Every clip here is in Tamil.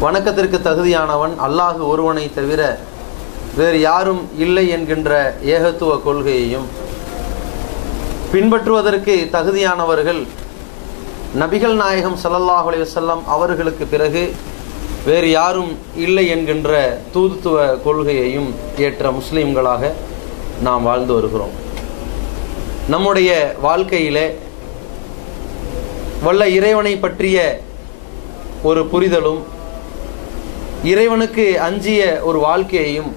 வணக்கத்திற்கு தகுதியானவன் அல்லாஹ் ஒருவனை தவிர வேறு யாரும் இல்லை என்கின்ற ஏகத்துவ கொள்கையையும் பின்பற்றுவதற்கு தகுதியானவர்கள் நபிகள் நாயகம் ஸல்லல்லாஹு அலைஹி வஸல்லம் அவர்களுக்கு பிறகு வேறு யாரும் இல்லை என்கின்ற தூதுத்துவ கொள்கையையும் ஏற்ற முஸ்லிம்களாக நாம் வாழ்ந்து வருகிறோம். நம்முடைய வாழ்க்கையிலே வல்ல இறைவனை பற்றிய ஒரு புரிதலும் இறைவனுக்கு அஞ்சிய ஒரு வாழ்க்கையையும்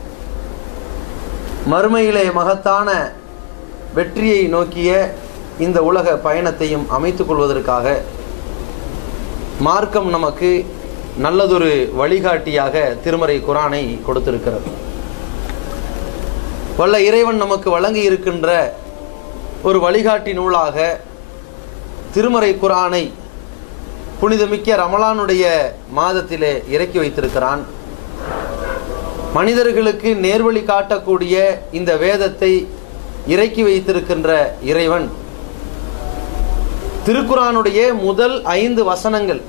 மறுமையிலே மகத்தான வெற்றியை நோக்கிய இந்த உலக பயணத்தையும் அமைத்துக் கொள்வதற்காக மார்க்கம் நமக்கு நல்லதொரு வழிகாட்டியாக திருமறை குர்ஆனை கொடுத்திருக்கிறது. வல்ல இறைவன் நமக்கு வழங்கி இருக்கின்ற ஒரு வழிகாட்டி நூலாக திருமறை குர்ஆனை புனிதமிக்க ரமலானுடைய மாதத்திலே இறக்கி வைத்திருக்கிறான். மனிதர்களுக்கு நேர்வழி காட்டக்கூடிய இந்த வேதத்தை இறக்கி வைத்திருக்கின்ற இறைவன் திருக்குர்ஆனுடைய முதல் 5 வசனங்கள்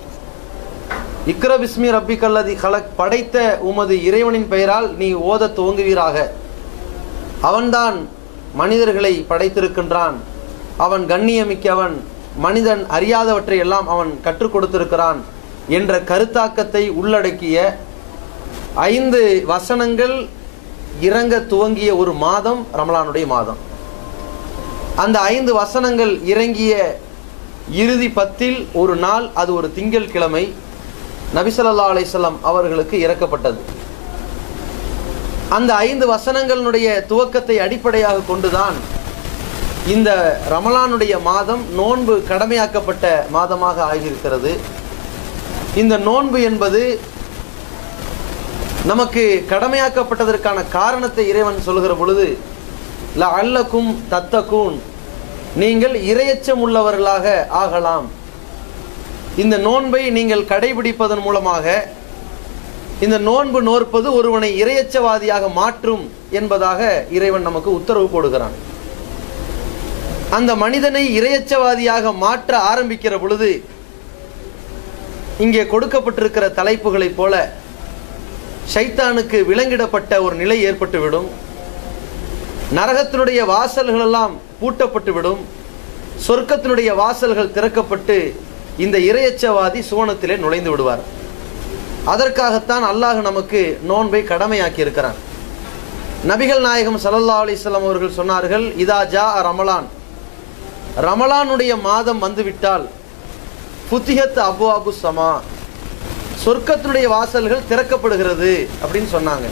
இக்ரா பிஸ்மி ரப்பிக்கல்லதி ஹலக், படைத்த உமது இறைவனின் பெயரால் நீ ஓத துவங்குவீராக. அவன்தான் மனிதர்களை படைத்திருக்கின்றான், அவன் கண்ணியமிக்கவன், மனிதன் அறியாதவற்றை எல்லாம் அவன் கற்றுக் கொடுத்திருக்கிறான் என்ற கருத்தாக்கத்தை உள்ளடக்கிய 5 வசனங்கள் இறங்க துவங்கிய ஒரு மாதம் ரமலானுடைய மாதம். அந்த 5 வசனங்கள் இறங்கிய இறுதி 10ல் ஒரு நாள், அது ஒரு திங்கள் கிழமை, நபி ஸல்லல்லாஹு அலைஹி வஸல்லம் அவர்களுக்கு இறக்கப்பட்டது. அந்த 5 வசனங்களுடைய துவக்கத்தை அடிப்படையாக கொண்டுதான் இந்த ரமலானுடைய மாதம் நோன்பு கடமையாக்கப்பட்ட மாதமாக ஆகியிருக்கிறது. இந்த நோன்பு என்பது நமக்கு கடமையாக்கப்பட்டதற்கான காரணத்தை இறைவன் சொல்கிற பொழுது லஅல்லக்கும் தத்தகூன், நீங்கள் இறையச்சம் உள்ளவர்களாக ஆகலாம். இந்த நோன்பை நீங்கள் கடைபிடிப்பதன் மூலமாக இந்த நோன்பு நோற்பது ஒருவனை இறையச்சவாதியாக மாற்றும் என்பதாக இறைவன் நமக்கு உத்தரவு போடுகிறான். அந்த மனிதனை இறையச்சவாதியாக மாற்ற ஆரம்பிக்கிற பொழுது இங்கே கொடுக்கப்பட்டிருக்கிற தலைப்புகளைப் போல ஷைத்தானுக்கு விலங்கிடப்பட்ட ஒரு நிலை ஏற்பட்டுவிடும். நரகத்தினுடைய வாசல்கள் எல்லாம் பூட்டப்பட்டுவிடும். சொர்க்கத்தினுடைய வாசல்கள் திறக்கப்பட்டு இந்த இறையச்சவாதி சுவனத்திலே நுழைந்து விடுவார். அதற்காகத்தான் அல்லாஹ் நமக்கு நோன்பை கடமையாக்கி இருக்கிறான். நபிகள் நாயகம் ஸல்லல்லாஹு அலைஹி வஸல்லம் அவர்கள் சொன்னார்கள், இதா ஜா ரமலான், ரமலானுடைய மாதம் வந்துவிட்டால் ஃபுத்திஹத் அப்வாபு ஸமா, சொர்க்கத்தினுடைய வாசல்கள் திறக்கப்படுகிறது அப்படின்னு சொன்னாங்க.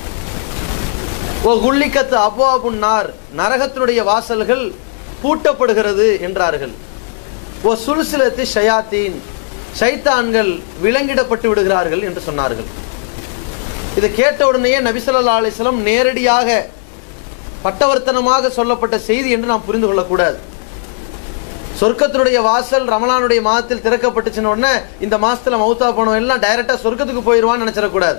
ஓ குல்லிகத் அப்வாபுன் நார், நரகத்தினுடைய வாசல்கள் பூட்டப்படுகிறது என்றார்கள். ஓ சுல்சிலத்து ஷயாத்தீன், ஷைத்தான்கள் விலங்கிடப்பட்டு விடுகிறார்கள் என்று சொன்னார்கள். இதை கேட்ட உடனேயே நபி ஸல்லல்லாஹு அலைஹி வஸல்லம் நேரடியாக பட்டவர்த்தனமாக சொல்லப்பட்ட செய்தி என்று நாம் புரிந்து கொள்ளக்கூடாது. சொர்க்கத்தினுடைய வாசல் ரமலானுடைய மாதத்தில் திறக்கப்பட்டுச்சுன்னு உடனே இந்த மாசத்துல மௌத்தா போனவன் எல்லாம் டைரக்டா சொர்க்கத்துக்கு போயிடுவான்னு நினைச்சிடக்கூடாது.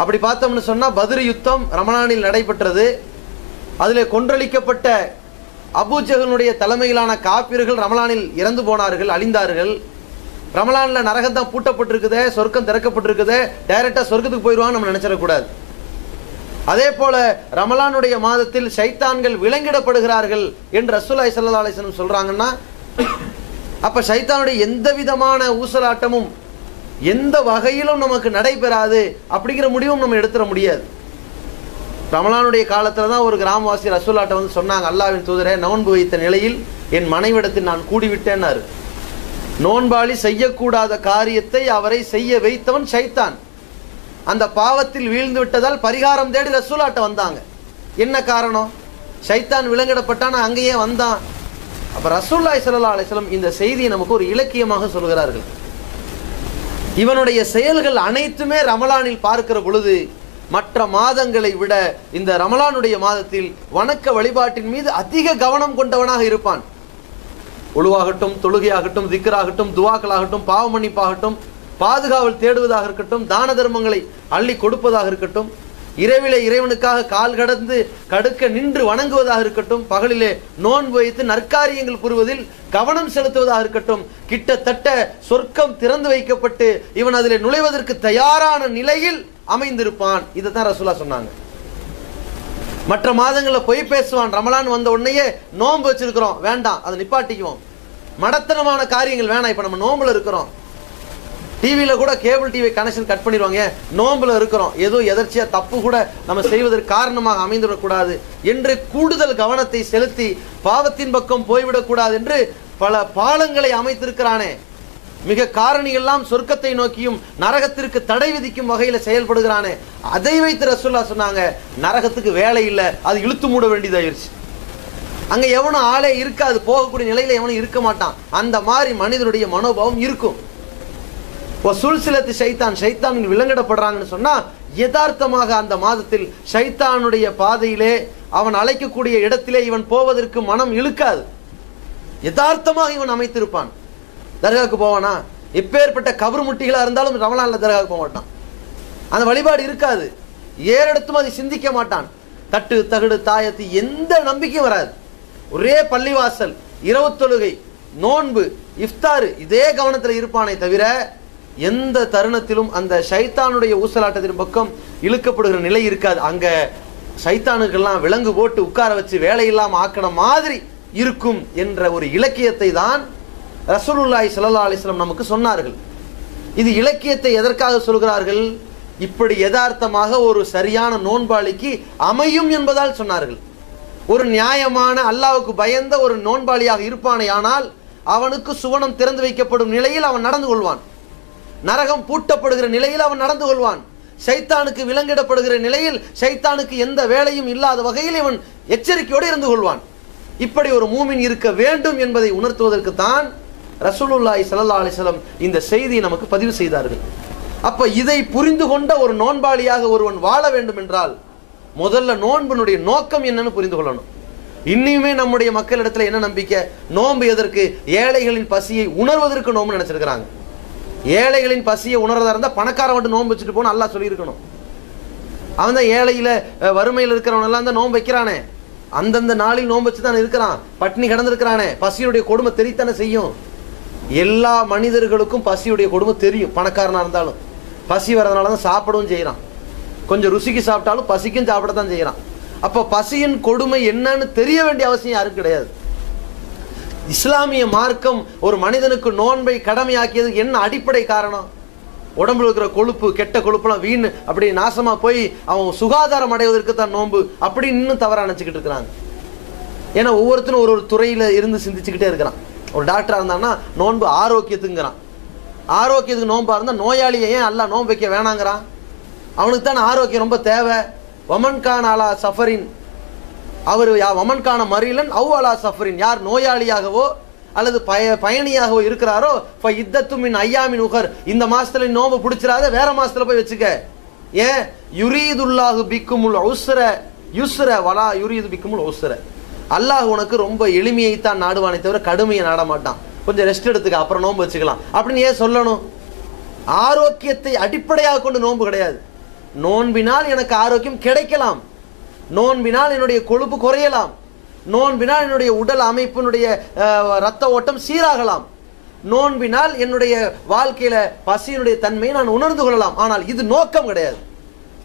அப்படி பார்த்தோம்னு சொன்னா பத்ர் யுத்தம் ரமலானில் நடைபெற்றது. அதிலே கொன்றளிக்கப்பட்ட அபூஜஹலுடைய தலைமையிலான காபிர்கள் ரமலானில் இறந்து போனார்கள், அழிந்தார்கள். ரமலான்ல நரகம் தான் பூட்டப்பட்டிருக்குதே, சொர்க்கம் திறக்கப்பட்டிருக்குதே, டைரக்டா சொர்க்கத்துக்கு போயிடுவான்னு நம்ம நினைச்சிடக்கூடாது. அதே போல ரமலானுடைய மாதத்தில் ஷைத்தான்கள் விலங்கிடப்படுகிறார்கள் என்று ரசூலுல்லாஹி ஸல்லல்லாஹு அலைஹி வஸல்லம் சொல்றாங்கன்னா, அப்ப ஷைத்தானுடைய எந்த விதமான ஊசலாட்டமும் எந்த வகையிலும் நமக்கு நடைபெறாது அப்படிங்கிற முடிவும் நம்ம எடுத்துட முடியாது. ரமலானுடைய காலத்துல தான் ஒரு கிராமவாசி ரசூலுல்லாஹ்ட்ட வந்து சொன்னாங்க, அல்லாஹ்வின் தூதரே, நோன்பு வைத்த நிலையில் என் மனைவிடத்தில் நான் கூடிவிட்டேன்னாரு. நோன்பாளி செய்யக்கூடாத காரியத்தை அவரை செய்ய வைத்தவன் ஷைத்தான். அந்த பாவத்தில் வீழ்ந்து விட்டதால் பரிகாரம் தேடி ரசூலுல்லாஹ்ட்ட வந்தாங்க. என்ன காரணம்? ஷைத்தான் விலங்கிடப்பட்டான், அங்கேயே வந்தான். அப்ப ரசூலுல்லாஹி ஸல்லல்லாஹு அலைஹி வஸல்லம் இந்த செய்தியை நமக்கு ஒரு இலக்கியமாக சொல்கிறார்கள். இவனுடைய செயல்கள் அனைத்துமே ரமலானில் பார்க்கிற பொழுது மற்ற மாதங்களை விட இந்த ரமலானுடைய மாதத்தில் வணக்க வழிபாட்டின் மீது அதிக கவனம் கொண்டவனாக இருப்பான். உழுவாகட்டும், தொழுகையாகட்டும், திக்ராகட்டும், துவாக்களாகட்டும், பாவ மன்னிப்பாகட்டும், பாதுகாவல் தேடுவதாக இருக்கட்டும், தான தர்மங்களை அள்ளி கொடுப்பதாக இருக்கட்டும், இரவிலே இறைவனுக்காக கால் கடந்து கடுக்க நின்று வணங்குவதாக இருக்கட்டும், பகலிலே நோன்பு வைத்து நற்காரியங்கள் புரிவதில் கவனம் செலுத்துவதாக இருக்கட்டும், கிட்டத்தட்ட சொர்க்கம் திறந்து வைக்கப்பட்டு இவன் அதிலே நுழைவதற்கு தயாரான நிலையில் அமைந்திருப்பான். இதைத்தான் ரசூலுல்லாஹ் சொன்னாங்க. மற்ற மாதங்களில் பொய் பேசுவான், ரமலான் வந்த உடனேயே நோன்பு வச்சிருக்கிறோம், வேண்டாம், அதை நிப்பாட்டிக்குவோம். மடத்தனமான காரியங்கள் வேணாம், இப்ப நம்ம நோம்புல இருக்கிறோம். டிவியில கூட கேபிள் டிவி கனெக்ஷன் கட் பண்ணிடுவாங்க, நோம்புல இருக்கிறோம், ஏதோ எதர்ச்சியா தப்பு கூட நம்ம செய்வதற்கு காரணமாக அமைந்துவிடக்கூடாது என்று கூடுதல் கவனத்தை செலுத்தி பாவத்தின் பக்கம் போய்விடக்கூடாது என்று பல பாலங்களை அமைத்திருக்கிறானே. மிக காரணிகள்லாம் சொர்க்கத்தை நோக்கியும் நரகத்திற்கு தடை விதிக்கும் வகையில செயல்படுகிறானே. அதை வைத்து ரசூலுல்லாஹ் சொன்னாங்க, நரகத்துக்கு வேலை இல்லை, அது இழுத்து மூட வேண்டியதாயிருச்சு. அங்க எவனும் ஆளே இருக்காது, போகக்கூடிய நிலையில எவனும் இருக்க மாட்டான். அந்த மாதிரி மனிதனுடைய மனோபாவம் இருக்கும். சுல்சிலத்து ஷைத்தான், ஷைத்தான்கள் விலங்கிடப்படுறாங்கன்னு சொன்னா யதார்த்தமாக அந்த மாதத்தில் ஷைத்தானுடைய பாதையிலே அவன் அழைக்கக்கூடிய இடத்திலே இவன் போவதற்கு மனம் இழுக்காது. யதார்த்தமாக இவன் அமைத்திருப்பான். தர்காவுக்கு போவானா? எப்பேற்பட்ட கபர் முட்டிகளா இருந்தாலும் ரமலான்ல தர்காவுக்கு போக மாட்டான். அந்த வழிபாடு இருக்காது. ஏறெடுத்தும் அதை சிந்திக்க மாட்டான். தட்டு தகடு தாயத்து எந்த நம்பிக்கையும் வராது. ஒரே பள்ளிவாசல், இரவு தொழுகை, நோன்பு, இஃப்தாரு, இதே கவனத்தில் இருப்பானே தவிர எந்த தருணத்திலும் அந்த ஷைத்தானுடைய ஊசலாட்டத்தின் பக்கம் இழுக்கப்படுகிற நிலை இருக்காது. அங்க ஷைத்தானுக்கெல்லாம் விலங்கு போட்டு உட்கார வச்சு வேலையில்லாம ஆக்கின மாதிரி இருக்கும் என்ற ஒரு இலக்கியத்தை தான் ரசூலுல்லாஹி ஸல்லல்லாஹு அலைஹி வஸல்லம் நமக்கு சொன்னார்கள். இது இலக்கியத்தை எதற்காக சொல்கிறார்கள்? இப்படி யதார்த்தமாக ஒரு சரியான நோன்பாளிக்கு அமையும் என்பதால் சொன்னார்கள். ஒரு நியாயமான அல்லாஹ்வுக்கு பயந்த ஒரு நோன்பாளியாக இருப்பானே ஆனால் அவனுக்கு சுவனம் திறந்து வைக்கப்படும் நிலையில் அவன் நடந்து கொள்வான். நரகம் பூட்டப்படுகிற நிலையில் அவன் நடந்து கொள்வான். ஷைத்தானுக்கு விலங்கிடப்படுகிற நிலையில் ஷைத்தானுக்கு எந்த வேலையும் இல்லாத வகையில் இவன் எச்சரிக்கையோடு இருந்து கொள்வான். இப்படி ஒரு மூமின் இருக்க வேண்டும் என்பதை உணர்த்துவதற்கு தான் ரசூலுல்லாஹி ஸல்லல்லாஹு அலைஹி வஸல்லம் இந்த செய்தியை நமக்கு பதிவு செய்தார்கள். அப்ப இதை புரிந்து கொண்ட ஒரு நோன்பாளியாக ஒருவன் வாழ வேண்டும் என்றால் முதல்ல நோன்பினுடைய நோக்கம் என்னன்னு புரிந்து கொள்ளணும். இன்னுமே நம்முடைய மக்களிடத்துல என்ன நம்பிக்கை? நோன்பு எதற்கு? ஏழைகளின் பசியை உணர்வதற்கு நோன்பு நினைச்சிருக்கிறாங்க. ஏழைகளின் பசியை உணர்றதா இருந்தா பணக்காரன் மட்டும் நோன்பு வச்சுட்டு போன அல்லாஹ் சொல்லியிருக்கணும். அவன் தான் ஏழையில வறுமையில் இருக்கிறவன் எல்லாம் தான் நோன்பு வைக்கிறானே, அந்தந்த நாளில் நோன்பு வச்சு தான் இருக்கிறான், பட்டினி கிடந்திருக்கிறானே. பசியுடைய கொடுமை தெரித்தானே செய்யும். எல்லா மனிதர்களுக்கும் பசியுடைய கொடுமை தெரியும். பணக்காரனா இருந்தாலும் பசி வர்றதுனால தான் சாப்பிடவும் செய்யறான். கொஞ்சம் ருசிக்கு சாப்பிட்டாலும் பசிக்கும் சாப்பிடத்தான் செய்யறான். அப்ப பசியின் கொடுமை என்னன்னு தெரிய வேண்டிய அவசியம் யாருக்கும் கிடையாது. இஸ்லாமிய மார்க்கம் ஒரு மனிதனுக்கு நோன்பை கடமையாக்கியது என்ன அடிப்படை காரணம்? உடம்புல இருக்கிற கொழுப்பு, கெட்ட கொழுப்புலாம் வீண் அப்படி நாசமா போய் அவன் சுகாதாரம் அடைவதற்கு தான் நோன்பு அப்படி இன்னும் தவறா நினைச்சுக்கிட்டு இருக்கிறாங்க. ஏன்னா ஒவ்வொருத்தரும் ஒரு ஒரு துறையில இருந்து சிந்திச்சுக்கிட்டே இருக்கிறான். ஒரு டாக்டரா இருந்தான்னா நோன்பு ஆரோக்கியத்துங்கிறான். ஆரோக்கியத்துக்கு நோன்பா இருந்தா நோயாளியை ஏன் அல்லாஹ் நோன்பு வைக்க வேணாங்கிறான்? அவனுக்கு தான் ஆரோக்கியம் ரொம்ப தேவை. வமன்கான் அலா சஃபரின், அவர் வமன்கான மரீலன் அவ் அலா சஃபரின், யார் நோயாளியாகவோ அல்லது பயணியாகவோ இருக்கிறாரோ இத்தத்துமின் ஐயாமின் உகர், இந்த மாசத்துல நோம்பு பிடிச்சிடாத, வேற மாசத்துல போய் வச்சுக்க. ஏன்? யுரீதுல்லாஹு பிக்குமுல் உஸ்ர யுஸ்ர வலா யுரீது பிக்குமுல் உஸ்ர, அல்லாஹ் உனக்கு ரொம்ப எளிமையைத்தான் நாடுவானே தவிர கடுமையை நாட மாட்டான். கொஞ்சம் ரெஸ்ட் எடுத்துக்க, அப்புறம் நோன்பு வச்சுக்கலாம் அப்படின்னு ஏன் சொல்லணும்? ஆரோக்கியத்தை அடிப்படையாக கொண்டு நோன்பு கிடையாது. நோன்பினால் எனக்கு ஆரோக்கியம் கிடைக்கலாம், நோன்பினால் என்னுடைய கொழுப்பு குறையலாம், நோன்பினால் என்னுடைய உடல் அமைப்பினுடைய ரத்த ஓட்டம் சீராகலாம், நோன்பினால் என்னுடைய வாழ்க்கையில பசியினுடைய தன்மையை நான் உணர்ந்து கொள்ளலாம். ஆனால் இது நோக்கம் கிடையாது.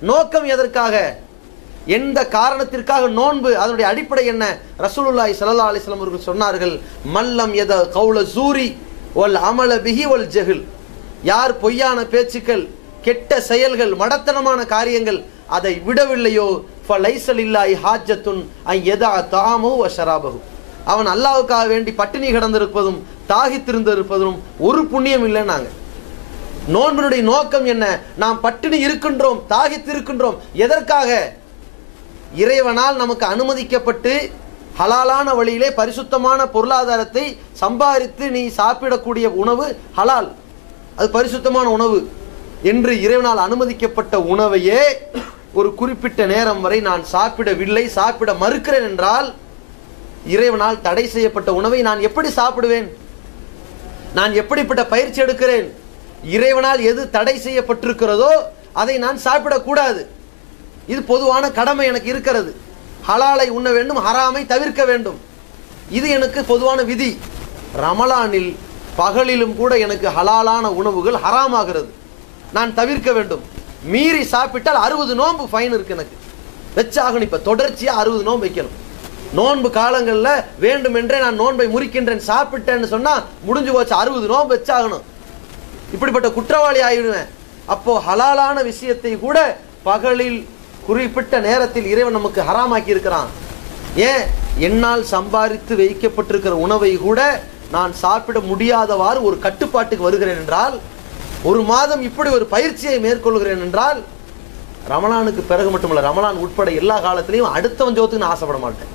நோக்கம் எதற்காக, எந்த காரணத்திற்காக நோன்பு, அதனுடைய அடிப்படை என்ன? ரசூலுல்லாஹி ஸல்லல்லாஹு அலைஹி வஸல்லம் அவர்கள் சொன்னார்கள், மல்லம் யத கௌல சூரி வல் அமல பிஹி வல் ஜஹல், யார் பொய்யான பேச்சுக்கள், கெட்ட செயல்கள், மடத்தனமான காரியங்கள் அதை விடவில்லையோ ஃபலைஸ லில்லாஹி ஹாஜத்துன் அன் யதா தஆமஹு வ ஷராபஹு, அவன் அல்லாஹ்வுக்காக வேண்டி பட்டினி கிடந்திருப்பதும் தாகித்திருந்திருப்பதும் ஒரு புண்ணியம் இல்லைன்னாங்க. நோன்பினுடைய நோக்கம் என்ன? நாம் பட்டினி இருக்கின்றோம், தாகித்து இருக்கின்றோம், எதற்காக? இறைவனால் நமக்கு அனுமதிக்கப்பட்டு ஹலாலான வழியிலே பரிசுத்தமான பொருளாதாரத்தை சம்பாதித்து நீ சாப்பிடக்கூடிய உணவு ஹலால், அது பரிசுத்தமான உணவு என்று இறைவனால் அனுமதிக்கப்பட்ட உணவையே ஒரு குறிப்பிட்ட நேரம் வரை நான் சாப்பிடவில்லை, சாப்பிட மறுக்கிறேன் என்றால் இறைவனால் தடை செய்யப்பட்ட உணவை நான் எப்படி சாப்பிடுவேன்? நான் எப்படிப்பட்ட பயிற்சி எடுக்கிறேன்? இறைவனால் எது தடை செய்யப்பட்டிருக்கிறதோ அதை நான் சாப்பிடக்கூடாது. இது பொதுவான கடமை எனக்கு இருக்கிறது. ஹலாலை உண்ண வேண்டும், ஹராமை தவிர்க்க வேண்டும். இது எனக்கு பொதுவான விதி. ரமலானில் பகலிலும் கூட எனக்கு ஹலாலான உணவுகள் ஹராமாகிறது, நான் தவிர்க்க வேண்டும். மீறி சாப்பிட்டால் 60 நோன்பு ஃபைன் இருக்கு எனக்கு, வச்சாகணும். இப்ப தொடர்ச்சியா 60 நோன்பு வைக்கணும். நோன்பு காலங்களில் வேண்டுமென்றே நான் நோன்பை முறிக்கின்றேன், சாப்பிட்டேன்னு சொன்னா முடிஞ்சு போச்சு, 60 நோன்பு வச்சாகணும். இப்படிப்பட்ட குற்றவாளி ஆயிடுவேன். அப்போ ஹலாலான விஷயத்தை கூட பகலில் குறிப்பிட்ட நேரத்தில் இறைவன் நமக்கு ஹராமாக்கி இருக்கிறான். ஏன்? என்னால் சம்பாதித்து வைக்கப்பட்டிருக்கிற உணவை கூட நான் சாப்பிட முடியாதவாறு ஒரு கட்டுப்பாட்டுக்கு வருகிறேன் என்றால், ஒரு மாதம் இப்படி ஒரு பயிற்சியை மேற்கொள்கிறேன் என்றால், ரமலானுக்கு பிறகு மட்டுமல்ல, ரமலான் உட்பட எல்லா காலத்திலையும் அடுத்தவன் ஜோத்துக்கு நான் ஆசைப்பட மாட்டேன்.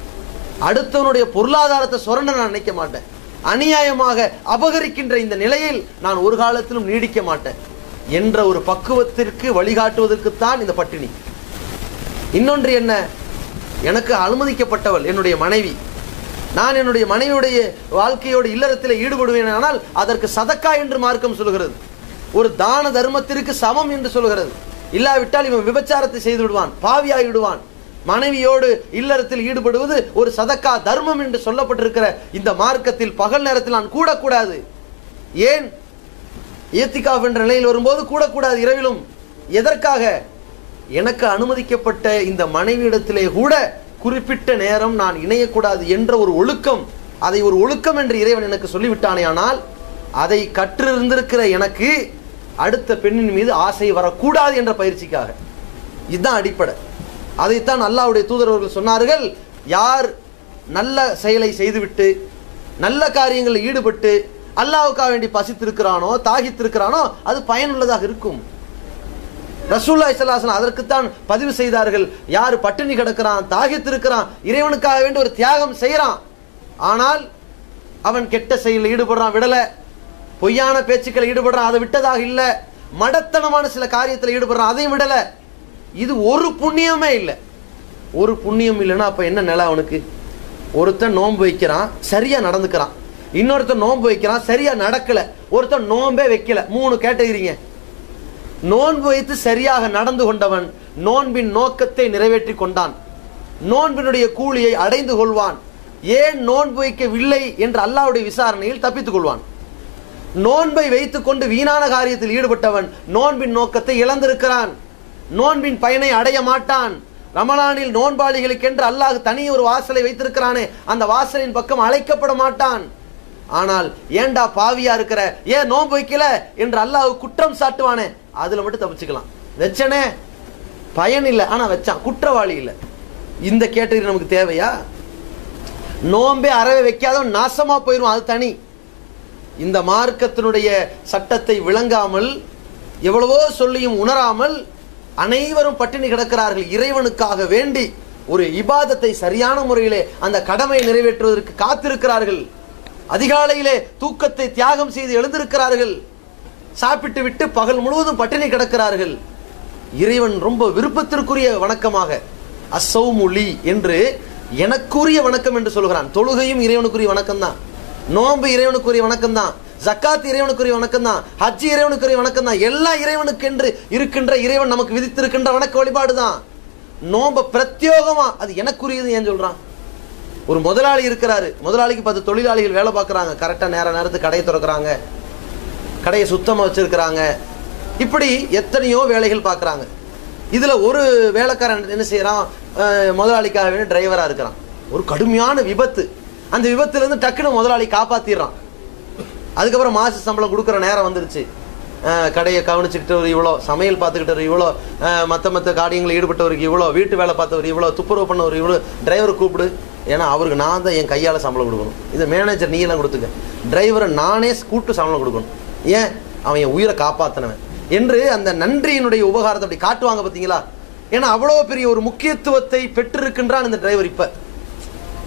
அடுத்தவனுடைய பொருளாதாரத்தை சுரண்ட நான் நினைக்க மாட்டேன். அநியாயமாக அபகரிக்கின்ற இந்த நிலையில் நான் ஒரு காலத்திலும் நீடிக்க மாட்டேன் என்ற ஒரு பக்குவத்திற்கு வழிகாட்டுவதற்குத்தான் இந்த பட்டினி. இன்னொன்று என்ன? எனக்கு அனுமதிக்கப்பட்டவள் என்னுடைய மனைவி. நான் என்னுடைய மனைவியுடைய வாழ்க்கையோடு இல்லறத்தில் ஈடுபடுவேன், ஆனால் அதற்கு சதக்கா என்று மார்க்கம் சொல்கிறது, ஒரு தான தர்மத்திற்கு சமம் என்று சொல்கிறது. இல்லாவிட்டால் இவன் விபச்சாரத்தை செய்து விடுவான், பாவியாகி விடுவான். மனைவியோடு இல்லறத்தில் ஈடுபடுவது ஒரு சதக்கா தர்மம் என்று சொல்லப்பட்டிருக்கிற இந்த மார்க்கத்தில் பகல் நேரத்தில் நான் கூடக்கூடாது. ஏன்? இத்திகாஃப் என்ற நிலையில் வரும்போது கூடக்கூடாது இரவிலும். எதற்காக? எனக்கு அனுமதிக்கப்பட்ட இந்த மனைவியிடத்திலே கூட குறிப்பிட்ட நேரம் நான் இணையக்கூடாது என்ற ஒரு ஒழுக்கம், அதை ஒரு ஒழுக்கம் என்று இறைவன் எனக்கு சொல்லிவிட்டானே. ஆனால் அதை கற்றிருந்திருக்கிற எனக்கு அடுத்த பெண்ணின் மீது ஆசை வரக்கூடாது என்ற பயிற்சிக்காக. இதுதான் அடிப்படை. அதைத்தான் அல்லாஹ்வுடைய தூதரவர்கள் சொன்னார்கள், யார் நல்ல செயலை செய்துவிட்டு நல்ல காரியங்களில் ஈடுபட்டு அல்லாஹ்வுக்காக வேண்டி பசித்திருக்கிறானோ தாகித்திருக்கிறானோ அது பயனுள்ளதாக இருக்கும். ரசூலுல்லாஹி ஸல்லல்லாஹு அலைஹி வஸல்லம் அதற்குத்தான் பதிவு செய்தார்கள், யார் பட்டினி கிடக்கிறான், தாகித்திருக்கிறான், இறைவனுக்காக வேண்டி ஒரு தியாகம் செய்யறான், ஆனால் அவன் கெட்ட செயலில் ஈடுபடுறான் விடல, பொய்யான பேச்சுக்களை ஈடுபடுறான் அதை விட்டதாக இல்ல, மடத்தனமான சில காரியத்தில் ஈடுபடுறான் அதையும் விடல, இது ஒரு புண்ணியமே இல்லை. ஒரு புண்ணியம் இல்லைன்னா அப்ப என்ன நிலை அவனுக்கு? ஒருத்தன் நோன்பு வைக்கிறான், சரியா நடந்துக்கிறான். இன்னொருத்தன் நோன்பு வைக்கிறான், சரியா நடக்கல. ஒருத்தன் நோன்பே வைக்கல. 3 கேட்டகிரிங்க. நோன்பு வைத்து சரியாக நடந்து கொண்டவன் நோன்பின் நோக்கத்தை நிறைவேற்றி கொண்டான், நோன்பினுடைய கூலியை அடைந்து கொள்வான். ஏன் நோன்பு வைக்கவில்லை என்ற அல்லாஹ்வுடைய விசாரணையில் தப்பித்துக் கொள்வான். நோன்பை வைத்துக் கொண்டு வீணான காரியத்தில் ஈடுபட்டவன் நோன்பின் நோக்கத்தை இழந்திருக்கிறான், நோன்பின் பயனை அடைய மாட்டான். ரமலானில் நோன்பாளிகளுக்கென்று அல்லாஹ் தனி ஒரு வாசலை வைத்திருக்கிறானே, அந்த வாசலின் பக்கம் அழைக்கப்பட மாட்டான். ஆனால் ஏண்டா பாவியா இருக்கிற, ஏன் நோன்பு வைக்கல என்று அல்லாஹ் குற்றம் சாட்டுவானே, அதுல மட்டும் தப்பிச்சுக்கலாம். வச்சனே பயன் இல்லை, ஆனா வச்சான், குற்றவாளி இல்லை. இந்த கேட்டகரி நமக்கு தேவையா? நோன்பே அறவே வைக்காதவன் நாசமா போயிடும், அது தனி. இந்த மார்க்கத்தினுடைய சட்டத்தை விளங்காமல், எவ்வளவோ சொல்லியும் உணராமல் அனைவரும் பட்டினி கிடக்கிறார்கள். இறைவனுக்காக வேண்டி ஒரு இபாதத்தை சரியான முறையிலே அந்த கடமையை நிறைவேற்றுவதற்கு காத்திருக்கிறார்கள். அதிகாலையிலே தூக்கத்தை தியாகம் செய்து எழுந்திருக்கிறார்கள். சாப்பிட்டு விட்டு பகல் முழுவதும் பட்டினி கிடக்கிறார்கள். இறைவன் ரொம்ப விருப்பத்திற்குரிய வணக்கமாக அஸ்ஸௌமுலி என்று எனக்குரிய வணக்கம் என்று சொல்கிறான். தொழுகையும் இறைவனுக்குரிய வணக்கம் தான், நோன்பு இறைவனுக்குரிய வணக்கம் தான், ஜக்காத் இறைவனுக்குரிய வணக்கம் தான், ஹஜ் இறைவனுக்குரிய வணக்கம் தான். எல்லாம் இறைவனுக்கு என்று இருக்கின்ற, இறைவன் நமக்கு விதித்திருக்கின்ற வணக்க வழிபாடு தான். நோன்பு பிரத்யோகமா அது எனக்குரியது ஏன் சொல்றான்? ஒரு முதலாளி இருக்கிறாரு, முதலாளிக்கு 10 தொழிலாளிகள் வேலை பார்க்கறாங்க, கரெக்டா நேரத்துக்கு கடையை திறக்கிறாங்க, கடையை சுத்தமா வச்சிருக்கிறாங்க, இப்படி எத்தனையோ வேலைகள் பார்க்கறாங்க. இதுல ஒரு வேலைக்காரன் என்ன செய்யறான், முதலாளிக்காக வேண்டி டிரைவரா இருக்கிறான். ஒரு கடுமையான விபத்து, அந்த விபத்துல இருந்து டக்குன்னு முதலாளி காப்பாத்திடுறான். அதுக்கப்புறம் மாச சம்பளம் கொடுக்குற நேரம் வந்துருச்சு. கடையை கவனிச்சுக்கிட்டு ஒரு இவ்வளோ, சமையல் பார்த்துக்கிட்டு இவ்வளோ, மற்ற காரியங்களில் ஈடுபட்டவருக்கு இவ்வளோ, வீட்டு வேலை பார்த்தவர் இவ்வளோ, துப்புரவு பண்ணவர் இவ்வளோ, டிரைவரை கூப்பிடு, ஏன்னா அவருக்கு நான் தான் என் கையால் சம்பளம் கொடுக்கணும். இதை மேனேஜர் நீ எல்லாம் கொடுத்துக்க, டிரைவரை நானே கூப்பிட்டு சம்பளம் கொடுக்கணும், ஏன் அவன் என் உயிரை காப்பாற்றினவன் என்று அந்த நன்றியினுடைய உபகாரத்தை அப்படி காட்டுவாங்க பார்த்தீங்களா? ஏன்னா அவ்வளோ பெரிய ஒரு முக்கியத்துவத்தை பெற்றிருக்கின்றான் இந்த டிரைவர். இப்போ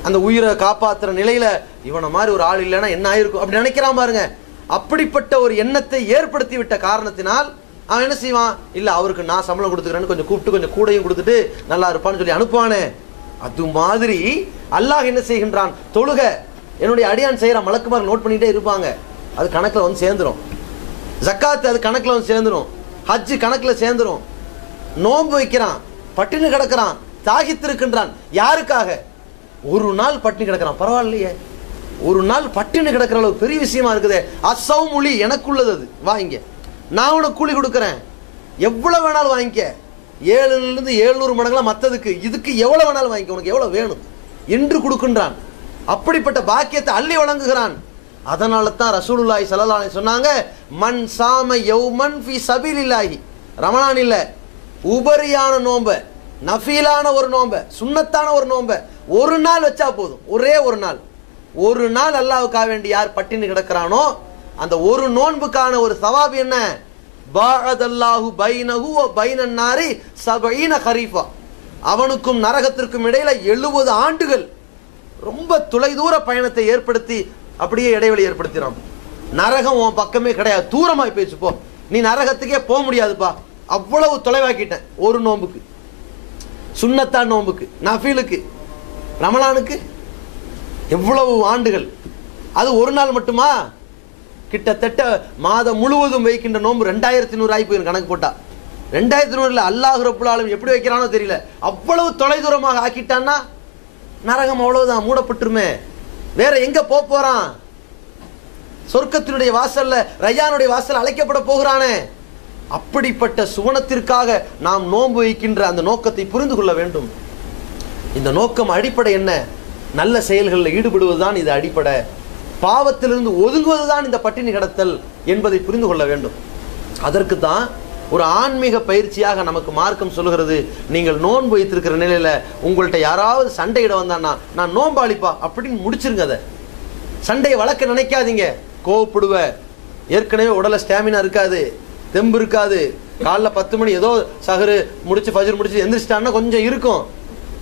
அந்த உயிரை காப்பாற்றுற நிலையில இவனை மாதிரி ஒரு ஆள் இல்லைன்னா என்ன ஆயிருக்கும் அப்படி நினைக்கிறான் பாருங்க. அப்படிப்பட்ட ஒரு எண்ணத்தை ஏற்படுத்தி விட்ட காரணத்தினால் அவன் என்ன செய்வான், இல்ல அவருக்கு நான் சம்பளம் கொடுத்துக்கிறேன்னு கொஞ்சம் கூப்பிட்டு கொஞ்சம் கூடையும் கொடுத்துட்டு நல்லா இருப்பான்னு சொல்லி அனுப்புவானே. அது மாதிரி அல்லாஹ் என்ன செய்கின்றான், தொழுக என்னுடைய அடியான் செய்யறான், மலக்குமார் நோட் பண்ணிட்டே இருப்பாங்க, அது கணக்குல வந்து சேர்ந்துரும். ஜக்காத் அது கணக்குல வந்து சேர்ந்துரும், ஹஜ் கணக்குல சேர்ந்துரும். நோன்பு வைக்கிறான், பட்டினி கிடக்கிறான், தாகித்திருக்கின்றான். யாருக்காக? ஒரு நாள் பட்டினி கிடக்கிறான். பரவாயில்லையே, ஒரு நாள் பட்டினி கிடக்கிற அளவு பெரிய விஷயமா இருக்குதே. அசௌமுலி, எனக்குள்ளது அது, வாங்கிக்க, நான் உனக்கு கூலி கொடுக்குறேன், எவ்வளவு வேணாலும் வாங்கிக்க. 700 மடங்குலாம் மற்றதுக்கு, இதுக்கு எவ்வளவு வேணாலும் வாங்கிக்க, உனக்கு எவ்வளவு வேணும் என்று கொடுக்கின்றான். அப்படிப்பட்ட பாக்கியத்தை அள்ளி வழங்குகிறான். அதனால தான் ரசூலுல்லாஹி ஸல்லல்லாஹு அலைஹி சொன்னாங்க, மன் சாம யௌமன் ஃபீ சபீலில்லாஹி, ரமலான் இல்ல, உபரியான நோம்ப, நஃபீலான ஒரு நோம்ப, சுன்னத்தான ஒரு நோம்ப ஒரு நாள் வச்சா போதும். ஒரே ஒரு நாள் அல்லாஹ்வுக்காக வேண்டி யார் பட்டினி கிடக்கிறானோ அந்த ஒரு நோன்புக்கான ஒரு சவாபு என்ன? பாஅதல்லாஹு பைனஹு வ பைனன் நாரி 70 கரீஃபா, அவனுக்கும் நரகத்திற்கும் இடையில 70 ஆண்டுகள் ரொம்ப தொலைதூர பயணத்தை ஏற்படுத்தி அப்படியே இடைவெளி ஏற்படுத்தினான். நரகம் உன் பக்கமே கிடையாது, தூரமாய் போயிடுச்சு, போ, நீ நரகத்துக்கே போக முடியாதுப்பா, அவ்வளவு தொலைவாக்கிட்டேன். ஒரு நோம்புக்கு, சுன்னத்தான் நோம்புக்கு, நஃபீலுக்கு, ரமலானுக்கு எவ்வளவு ஆண்டுகள். அது ஒரு நாள் மட்டுமா? கிட்டத்தட்ட மாதம் முழுவதும் வைக்கின்ற நோம்பு 2100 ஆகி போயிடும் கணக்கு போட்டா. 2100 அல்லாஹ் ரப்புல் ஆலமீன் எப்படி வைக்கிறானோ தெரியல, அவ்வளவு தொலைதூரமாக ஆக்கிட்டான்னா நரகம் அவ்வளவுதான், மூடப்பட்டுருமே. வேற எங்க போறான்? சொர்க்கத்தினுடைய வாசல்ல, ரய்யானுடைய வாசல் அழைக்கப்பட போகிறானே. அப்படிப்பட்ட சுவனத்திற்காக நாம் நோன்பு வைக்கின்ற அந்த நோக்கத்தை புரிந்து கொள்ள வேண்டும். இந்த நோக்கம் அடிப்படை என்ன? நல்ல செயல்களில் ஈடுபடுவதுதான் இது அடிப்படை. பாவத்திலிருந்து ஒதுங்குவதுதான் இந்த பட்டினி கிடத்தல் என்பதை புரிந்து கொள்ள வேண்டும். அதற்கு தான் ஒரு ஆன்மீக பயிற்சியாக நமக்கு மார்க்கம் சொல்லுகிறது, நீங்கள் நோன்பு வைத்திருக்கிற நிலையில உங்கள்கிட்ட யாராவது சண்டையிட வந்தான்னா, நான் நோம்பாளிப்பா அப்படின்னு முடிச்சிருங்க. அதை சண்டையை வளர்க்க நினைக்காதீங்க. கோவப்படுவ, ஏற்கனவே உடல ஸ்டாமினா இருக்காது, தெம்பு இருக்காது. காலைல 10 மணி ஏதோ சஹரு முடிச்சு ஃபஜ்ர் முடிச்சு எந்திரிச்சிட்டான்னா கொஞ்சம் இருக்கும்.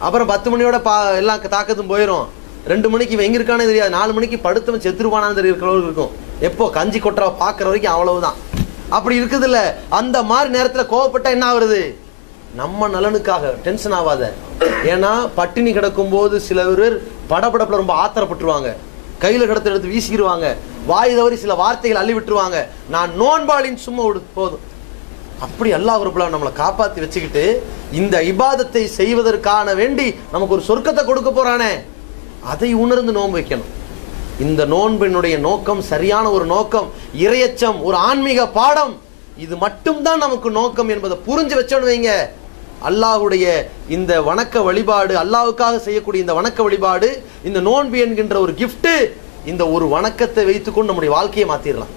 அப்புறம் 10 மணியோட எல்லாம் தாக்கத்தும் போயிடும். 2 மணிக்கு இவன் எங்க இருக்கானே தெரியாது, 4 மணிக்கு படுத்தவன் செத்துருவானான்னு தெரியுறவங்களுக்கு இருக்கும். எப்போ கஞ்சி கொட்டுறவ பாக்குற வரைக்கும் அவ்வளவுதான். அப்படி இருக்குது இல்ல, அந்த மாதிரி நேரத்துல கோவப்பட்டா என்ன ஆகுறது? நம்ம நலனுக்காக டென்ஷன் ஆகாத. ஏன்னா பட்டினி கிடக்கும் போது சில பேர் படபடப்புல ரொம்ப ஆத்திரப்பட்டுருவாங்க, கையில கிடத்த எடுத்து வீசிடுவாங்க, வாய் தவறி சில வார்த்தைகள் அள்ளி விட்டுருவாங்க. நான் நோன்பாளின்னு சும்மா போதும். அப்படி அல்லாஹ் ரப்பல் ஆலமீன் நம்மளை காப்பாத்தி வச்சுக்கிட்டு இந்த இபாதத்தை செய்வதற்கான வேண்டி நமக்கு ஒரு சொர்க்கத்தை கொடுக்க போறானே, அதை உணர்ந்து நோன்பு வைக்கணும். இந்த நோன்பினுடைய நோக்கம் சரியான ஒரு நோக்கம், இறையச்சம், ஒரு ஆன்மீக பாடம். இது மட்டும்தான் நமக்கு நோக்கம் என்பதை புரிஞ்சு வச்சோன்னு வைங்க, அல்லாஹ்வுடைய இந்த வணக்க வழிபாடு, அல்லாஹ்வுக்காக செய்யக்கூடிய இந்த வணக்க வழிபாடு, இந்த நோன்பு என்கின்ற ஒரு கிஃப்ட், இந்த ஒரு வணக்கத்தை வைத்துக்கொண்டு நம்முடைய வாழ்க்கையை மாத்திரலாம்.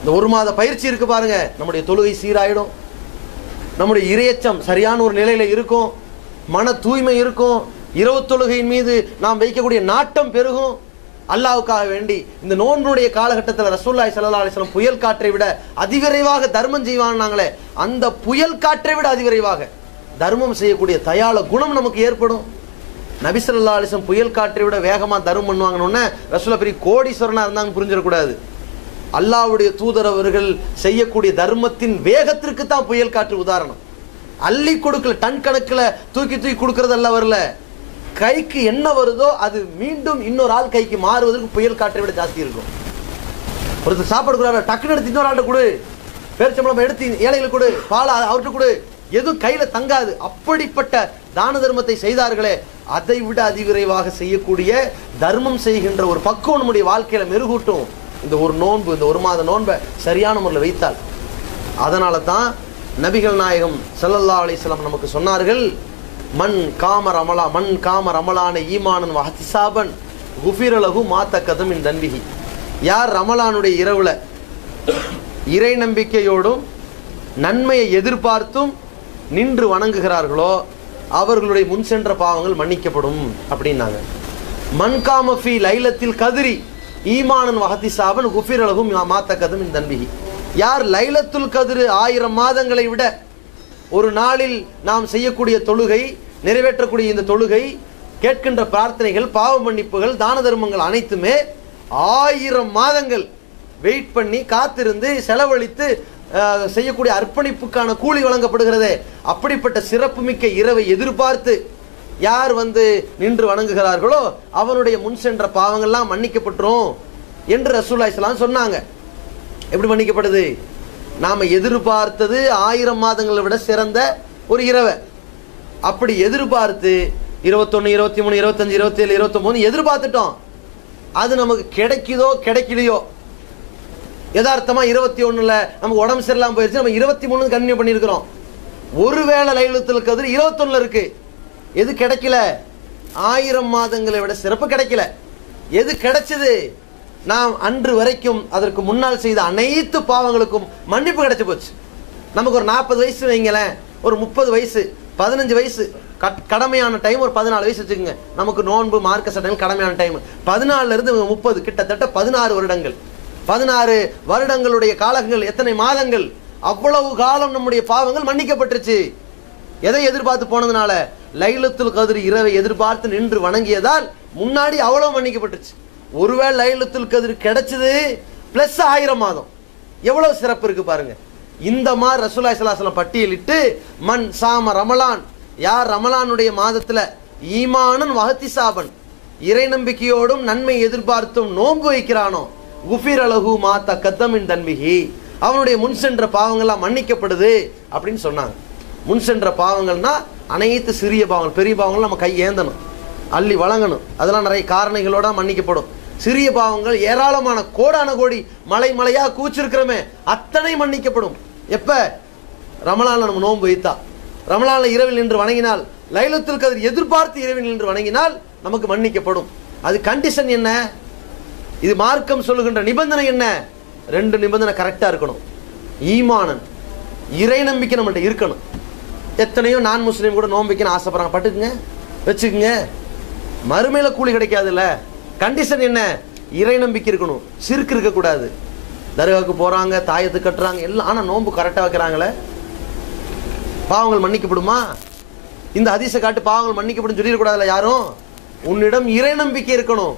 இந்த 1 மாத பயிற்சி இருக்கு பாருங்க, நம்முடைய தொழுகை சீராயிடும், நம்முடைய இறையச்சம் சரியான ஒரு நிலையில இருக்கும், மன தூய்மை இருக்கும், இரவு தொழுகையின் மீது நாம் வைக்கக்கூடிய நாட்டம் பெருகும். அல்லாஹ்வுக்காக வேண்டி இந்த நோன்புடைய காலகட்டத்தில் ரசூலுல்லாஹி ஸல்லல்லாஹு அலைஹி வஸல்லம் புயல் காற்றை விட அதிவிரைவாக தர்மம் செய்வாங்கனாங்களே, அந்த புயல் காற்றை விட அதிவிரைவாக தர்மம் செய்யக்கூடிய தயாள குணம் நமக்கு ஏற்படும். நபி ஸல்லல்லாஹு அலைஹி வஸல்லம் புயல் காற்றை விட வேகமா தர்மம் பண்ணுவாங்கன்னு ரசூலுல்லாஹ் பெரிய கோடீஸ்வரனா இருந்தாங்க புரிஞ்சிடக்கூடாது. அல்லாஹ்வுடைய தூதர் அவர்கள் செய்யக்கூடிய தர்மத்தின் வேகத்திற்கு தான் புயல் காற்று உதாரணம். அள்ளி கொடுக்கல, டன் கணக்குல தூக்கி தூக்கி கொடுக்கறதல்ல, வரல, கைக்கு என்ன வருதோ அது மீண்டும் இன்னொரு ஆள் கைக்கு மாறுவதற்கு புயல் காற்றை விட ஜாஸ்தி இருக்கும். ஒருத்தர் சாப்பாடு கூட டக்குன்னு எடுத்து இன்னொரு ஆள்கிட்ட கொடு, பேரிச்சம்பழம் எடுத்து ஏழைகளுக்கு கொடு, பால் அவர்கிட்ட கொடு, எதுவும் கையில தங்காது. அப்படிப்பட்ட தான தர்மத்தை செய்தார்களே, அதை விட அதிவிரைவாக செய்யக்கூடிய தர்மம் செய்கின்ற ஒரு பக்குவம் நம்முடைய வாழ்க்கையில மெருகூட்டும் இந்த ஒரு நோன்பு, இந்த 1 மாத நோன்பை சரியான முறையில் வைத்தால். அதனால தான் நபிகள் நாயகம் ஸல்லல்லாஹு அலைஹி வஸல்லம் நமக்கு சொன்னார்கள், மன் காம ரமலான ஈமானன் வஹ்திசாபன் குஃபிர லஹு மா தக்கதம் மின் தன்பிஹி. யார் ரமலானுடைய இரவுல இறை நம்பிக்கையோடும் நன்மையை எதிர்பார்த்தும் நின்று வணங்குகிறார்களோ அவர்களுடைய முன் சென்ற பாவங்கள் மன்னிக்கப்படும் அப்படின்னாங்க. மன் காம ஃபீ லைலத்தில் கத்ரி ஈமானன் வஹ்திசாபன் குஃபிர லஹு மா தக்கதம் மின் தன்பிஹி. யார் லைலத்துல் கத்ர் 1000 மாதங்களை விட ஒரு நாளில் நாம் செய்யக்கூடிய தொழுகை, நிறைவேற்றக்கூடிய இந்த தொழுகை, கேட்கின்ற பிரார்த்தனைகள், பாவ மன்னிப்புகள், தான தர்மங்கள் அனைத்துமே 1000 மாதங்கள் வெயிட் பண்ணி காத்திருந்து செலவழித்து செய்யக்கூடிய அர்ப்பணிப்புக்கான கூலி வழங்கப்படுகிறதே, அப்படிப்பட்ட சிறப்புமிக்க இரவை எதிர்பார்த்து யார் நின்று வணங்குகிறார்களோ அவனுடைய முன் சென்ற பாவங்கள்லாம் மன்னிக்கப்பட்டுரும் என்று ரசூலுல்லாஹி ஸல்லல்லாஹு அலைஹி வஸல்லம் சொன்னாங்க. எப்படி மன்னிக்கப்படுது? நாம எதிர்பார்த்தது 1000 மாதங்களை விட சிறந்த ஒரு இரவை அப்படி எதிர்பார்த்து 21, 23, 25, 27, 29 எதிர்பார்த்துட்டோம். அது நமக்கு கிடைக்குதோ கிடைக்கலையோ, யதார்த்தமா 21ல நமக்கு உடம்பு சரியில்லாம போயிருச்சு, நம்ம 23 கன்டினியூ பண்ணியிருக்கிறோம். ஒருவேளை லைலத்துல் கத்ர் 21ல இருக்கு, எது கிடைக்கல? 1000 மாதங்களை விட சிறப்பு கிடைக்கல. எது கிடைச்சது? நாம் அன்று வரைக்கும் அதற்கு முன்னால் செய்த அனைத்து பாவங்களுக்கும் மன்னிப்பு கிடைச்சு போச்சு. நமக்கு ஒரு 40 வயசு வைங்களேன், ஒரு 30 வயசு, 15 வயசு கடமையான டைம், ஒரு 14 வயசு வச்சுக்கோங்க. நமக்கு நோன்பு மார்க்க சட்டங்கள் கடமையான டைம் 14ல இருந்து 30, கிட்டத்தட்ட 16 வருடங்கள். 16 வருடங்களுடைய காலங்கள் எத்தனை மாதங்கள்? அவ்வளவு காலம் நம்முடைய பாவங்கள் மன்னிக்கப்பட்டுருச்சு. எதை எதிர்பார்த்து போனதுனால? லைலத்துல் கத்ர் இரவை எதிர்பார்த்து நின்று வணங்கியதால் முன்னாடி அவ்வளவு மன்னிக்கப்பட்டுருச்சு. ஒருவேளை லைலத்துல் கத்ர் கிடைச்சது பிளஸ் 1000 மாதம், எவ்வளவு சிறப்பு இருக்கு பாருங்க. இந்த மாதிரி ரசூலுல்லாஹி ஸல்லல்லாஹு அலைஹி வஸல்லம் பட்டியலிட்டு, மன் சாம ரமலான், யார் ரமலானுடைய மாதத்துல ஈமானன் வஹ்திசாபன், இறை நம்பிக்கையோடும் நன்மை எதிர்பார்த்தும் நோன்பு வைக்கிறானோ, குஃபிர லஹு மா தகத்தமின் தன்பிஹி, அவனுடைய முன் சென்ற பாவங்கள்லாம் மன்னிக்கப்படுது அப்படின்னு சொன்னாங்க. முன் சென்ற பாவங்கள்னா அனைத்து சிறிய பாவங்கள், பெரிய பாவங்கள் நம்ம கை ஏந்தணும், அள்ளி வழங்கணும், அதெல்லாம் நிறைய காரணிகளோட மன்னிக்கப்படும். சிறிய பாவங்கள் ஏராளமான கோடான கோடி மலை மலையா கூச்சிருக்கிறோமே, அத்தனை மன்னிக்கப்படும். எப்ப? ரமலான்ல நம்ம நோன்பு வைத்தா, ரமலான்ல இரவில் நின்று வணங்கினால், லைலத்துல் கத்ர் எதிர்பார்த்து இரவில் நின்று வணங்கினால் நமக்கு மன்னிக்கப்படும். அது கண்டிஷன் என்ன? இது மார்க்கம் சொல்லுகின்ற நிபந்தனை என்ன? 2 நிபந்தனை கரெக்டா இருக்கணும். ஈமானன், இறை நம்பிக்கை நம்மள்ட்ட இருக்கணும். எத்தனையோ நான் முஸ்லீம் கூட நோன்பு வைக்கணும்னு ஆசைப்படுறாங்க, பட்டுக்குங்க, வச்சுக்குங்க, மறுமையில கூலி கிடைக்காதுல்ல. கண்டிஷன் என்ன? இறை நம்பிக்கை இருக்கணும், சிறுக்கு இருக்கக்கூடாது. தர்காவுக்கு போறாங்க, தாயத்து கட்டுறாங்க எல்லாம், ஆனா நோன்பு கரெக்டா வைக்கிறாங்களே, பாவங்கள் மன்னிக்கப்படுமா? இந்த ஹதீஸை காட்டு பாவங்கள் மன்னிக்கப்படும் சொல்லிடக்கூடாதுல்ல யாரும். உன்னிடம் இறை நம்பிக்கை இருக்கணும்.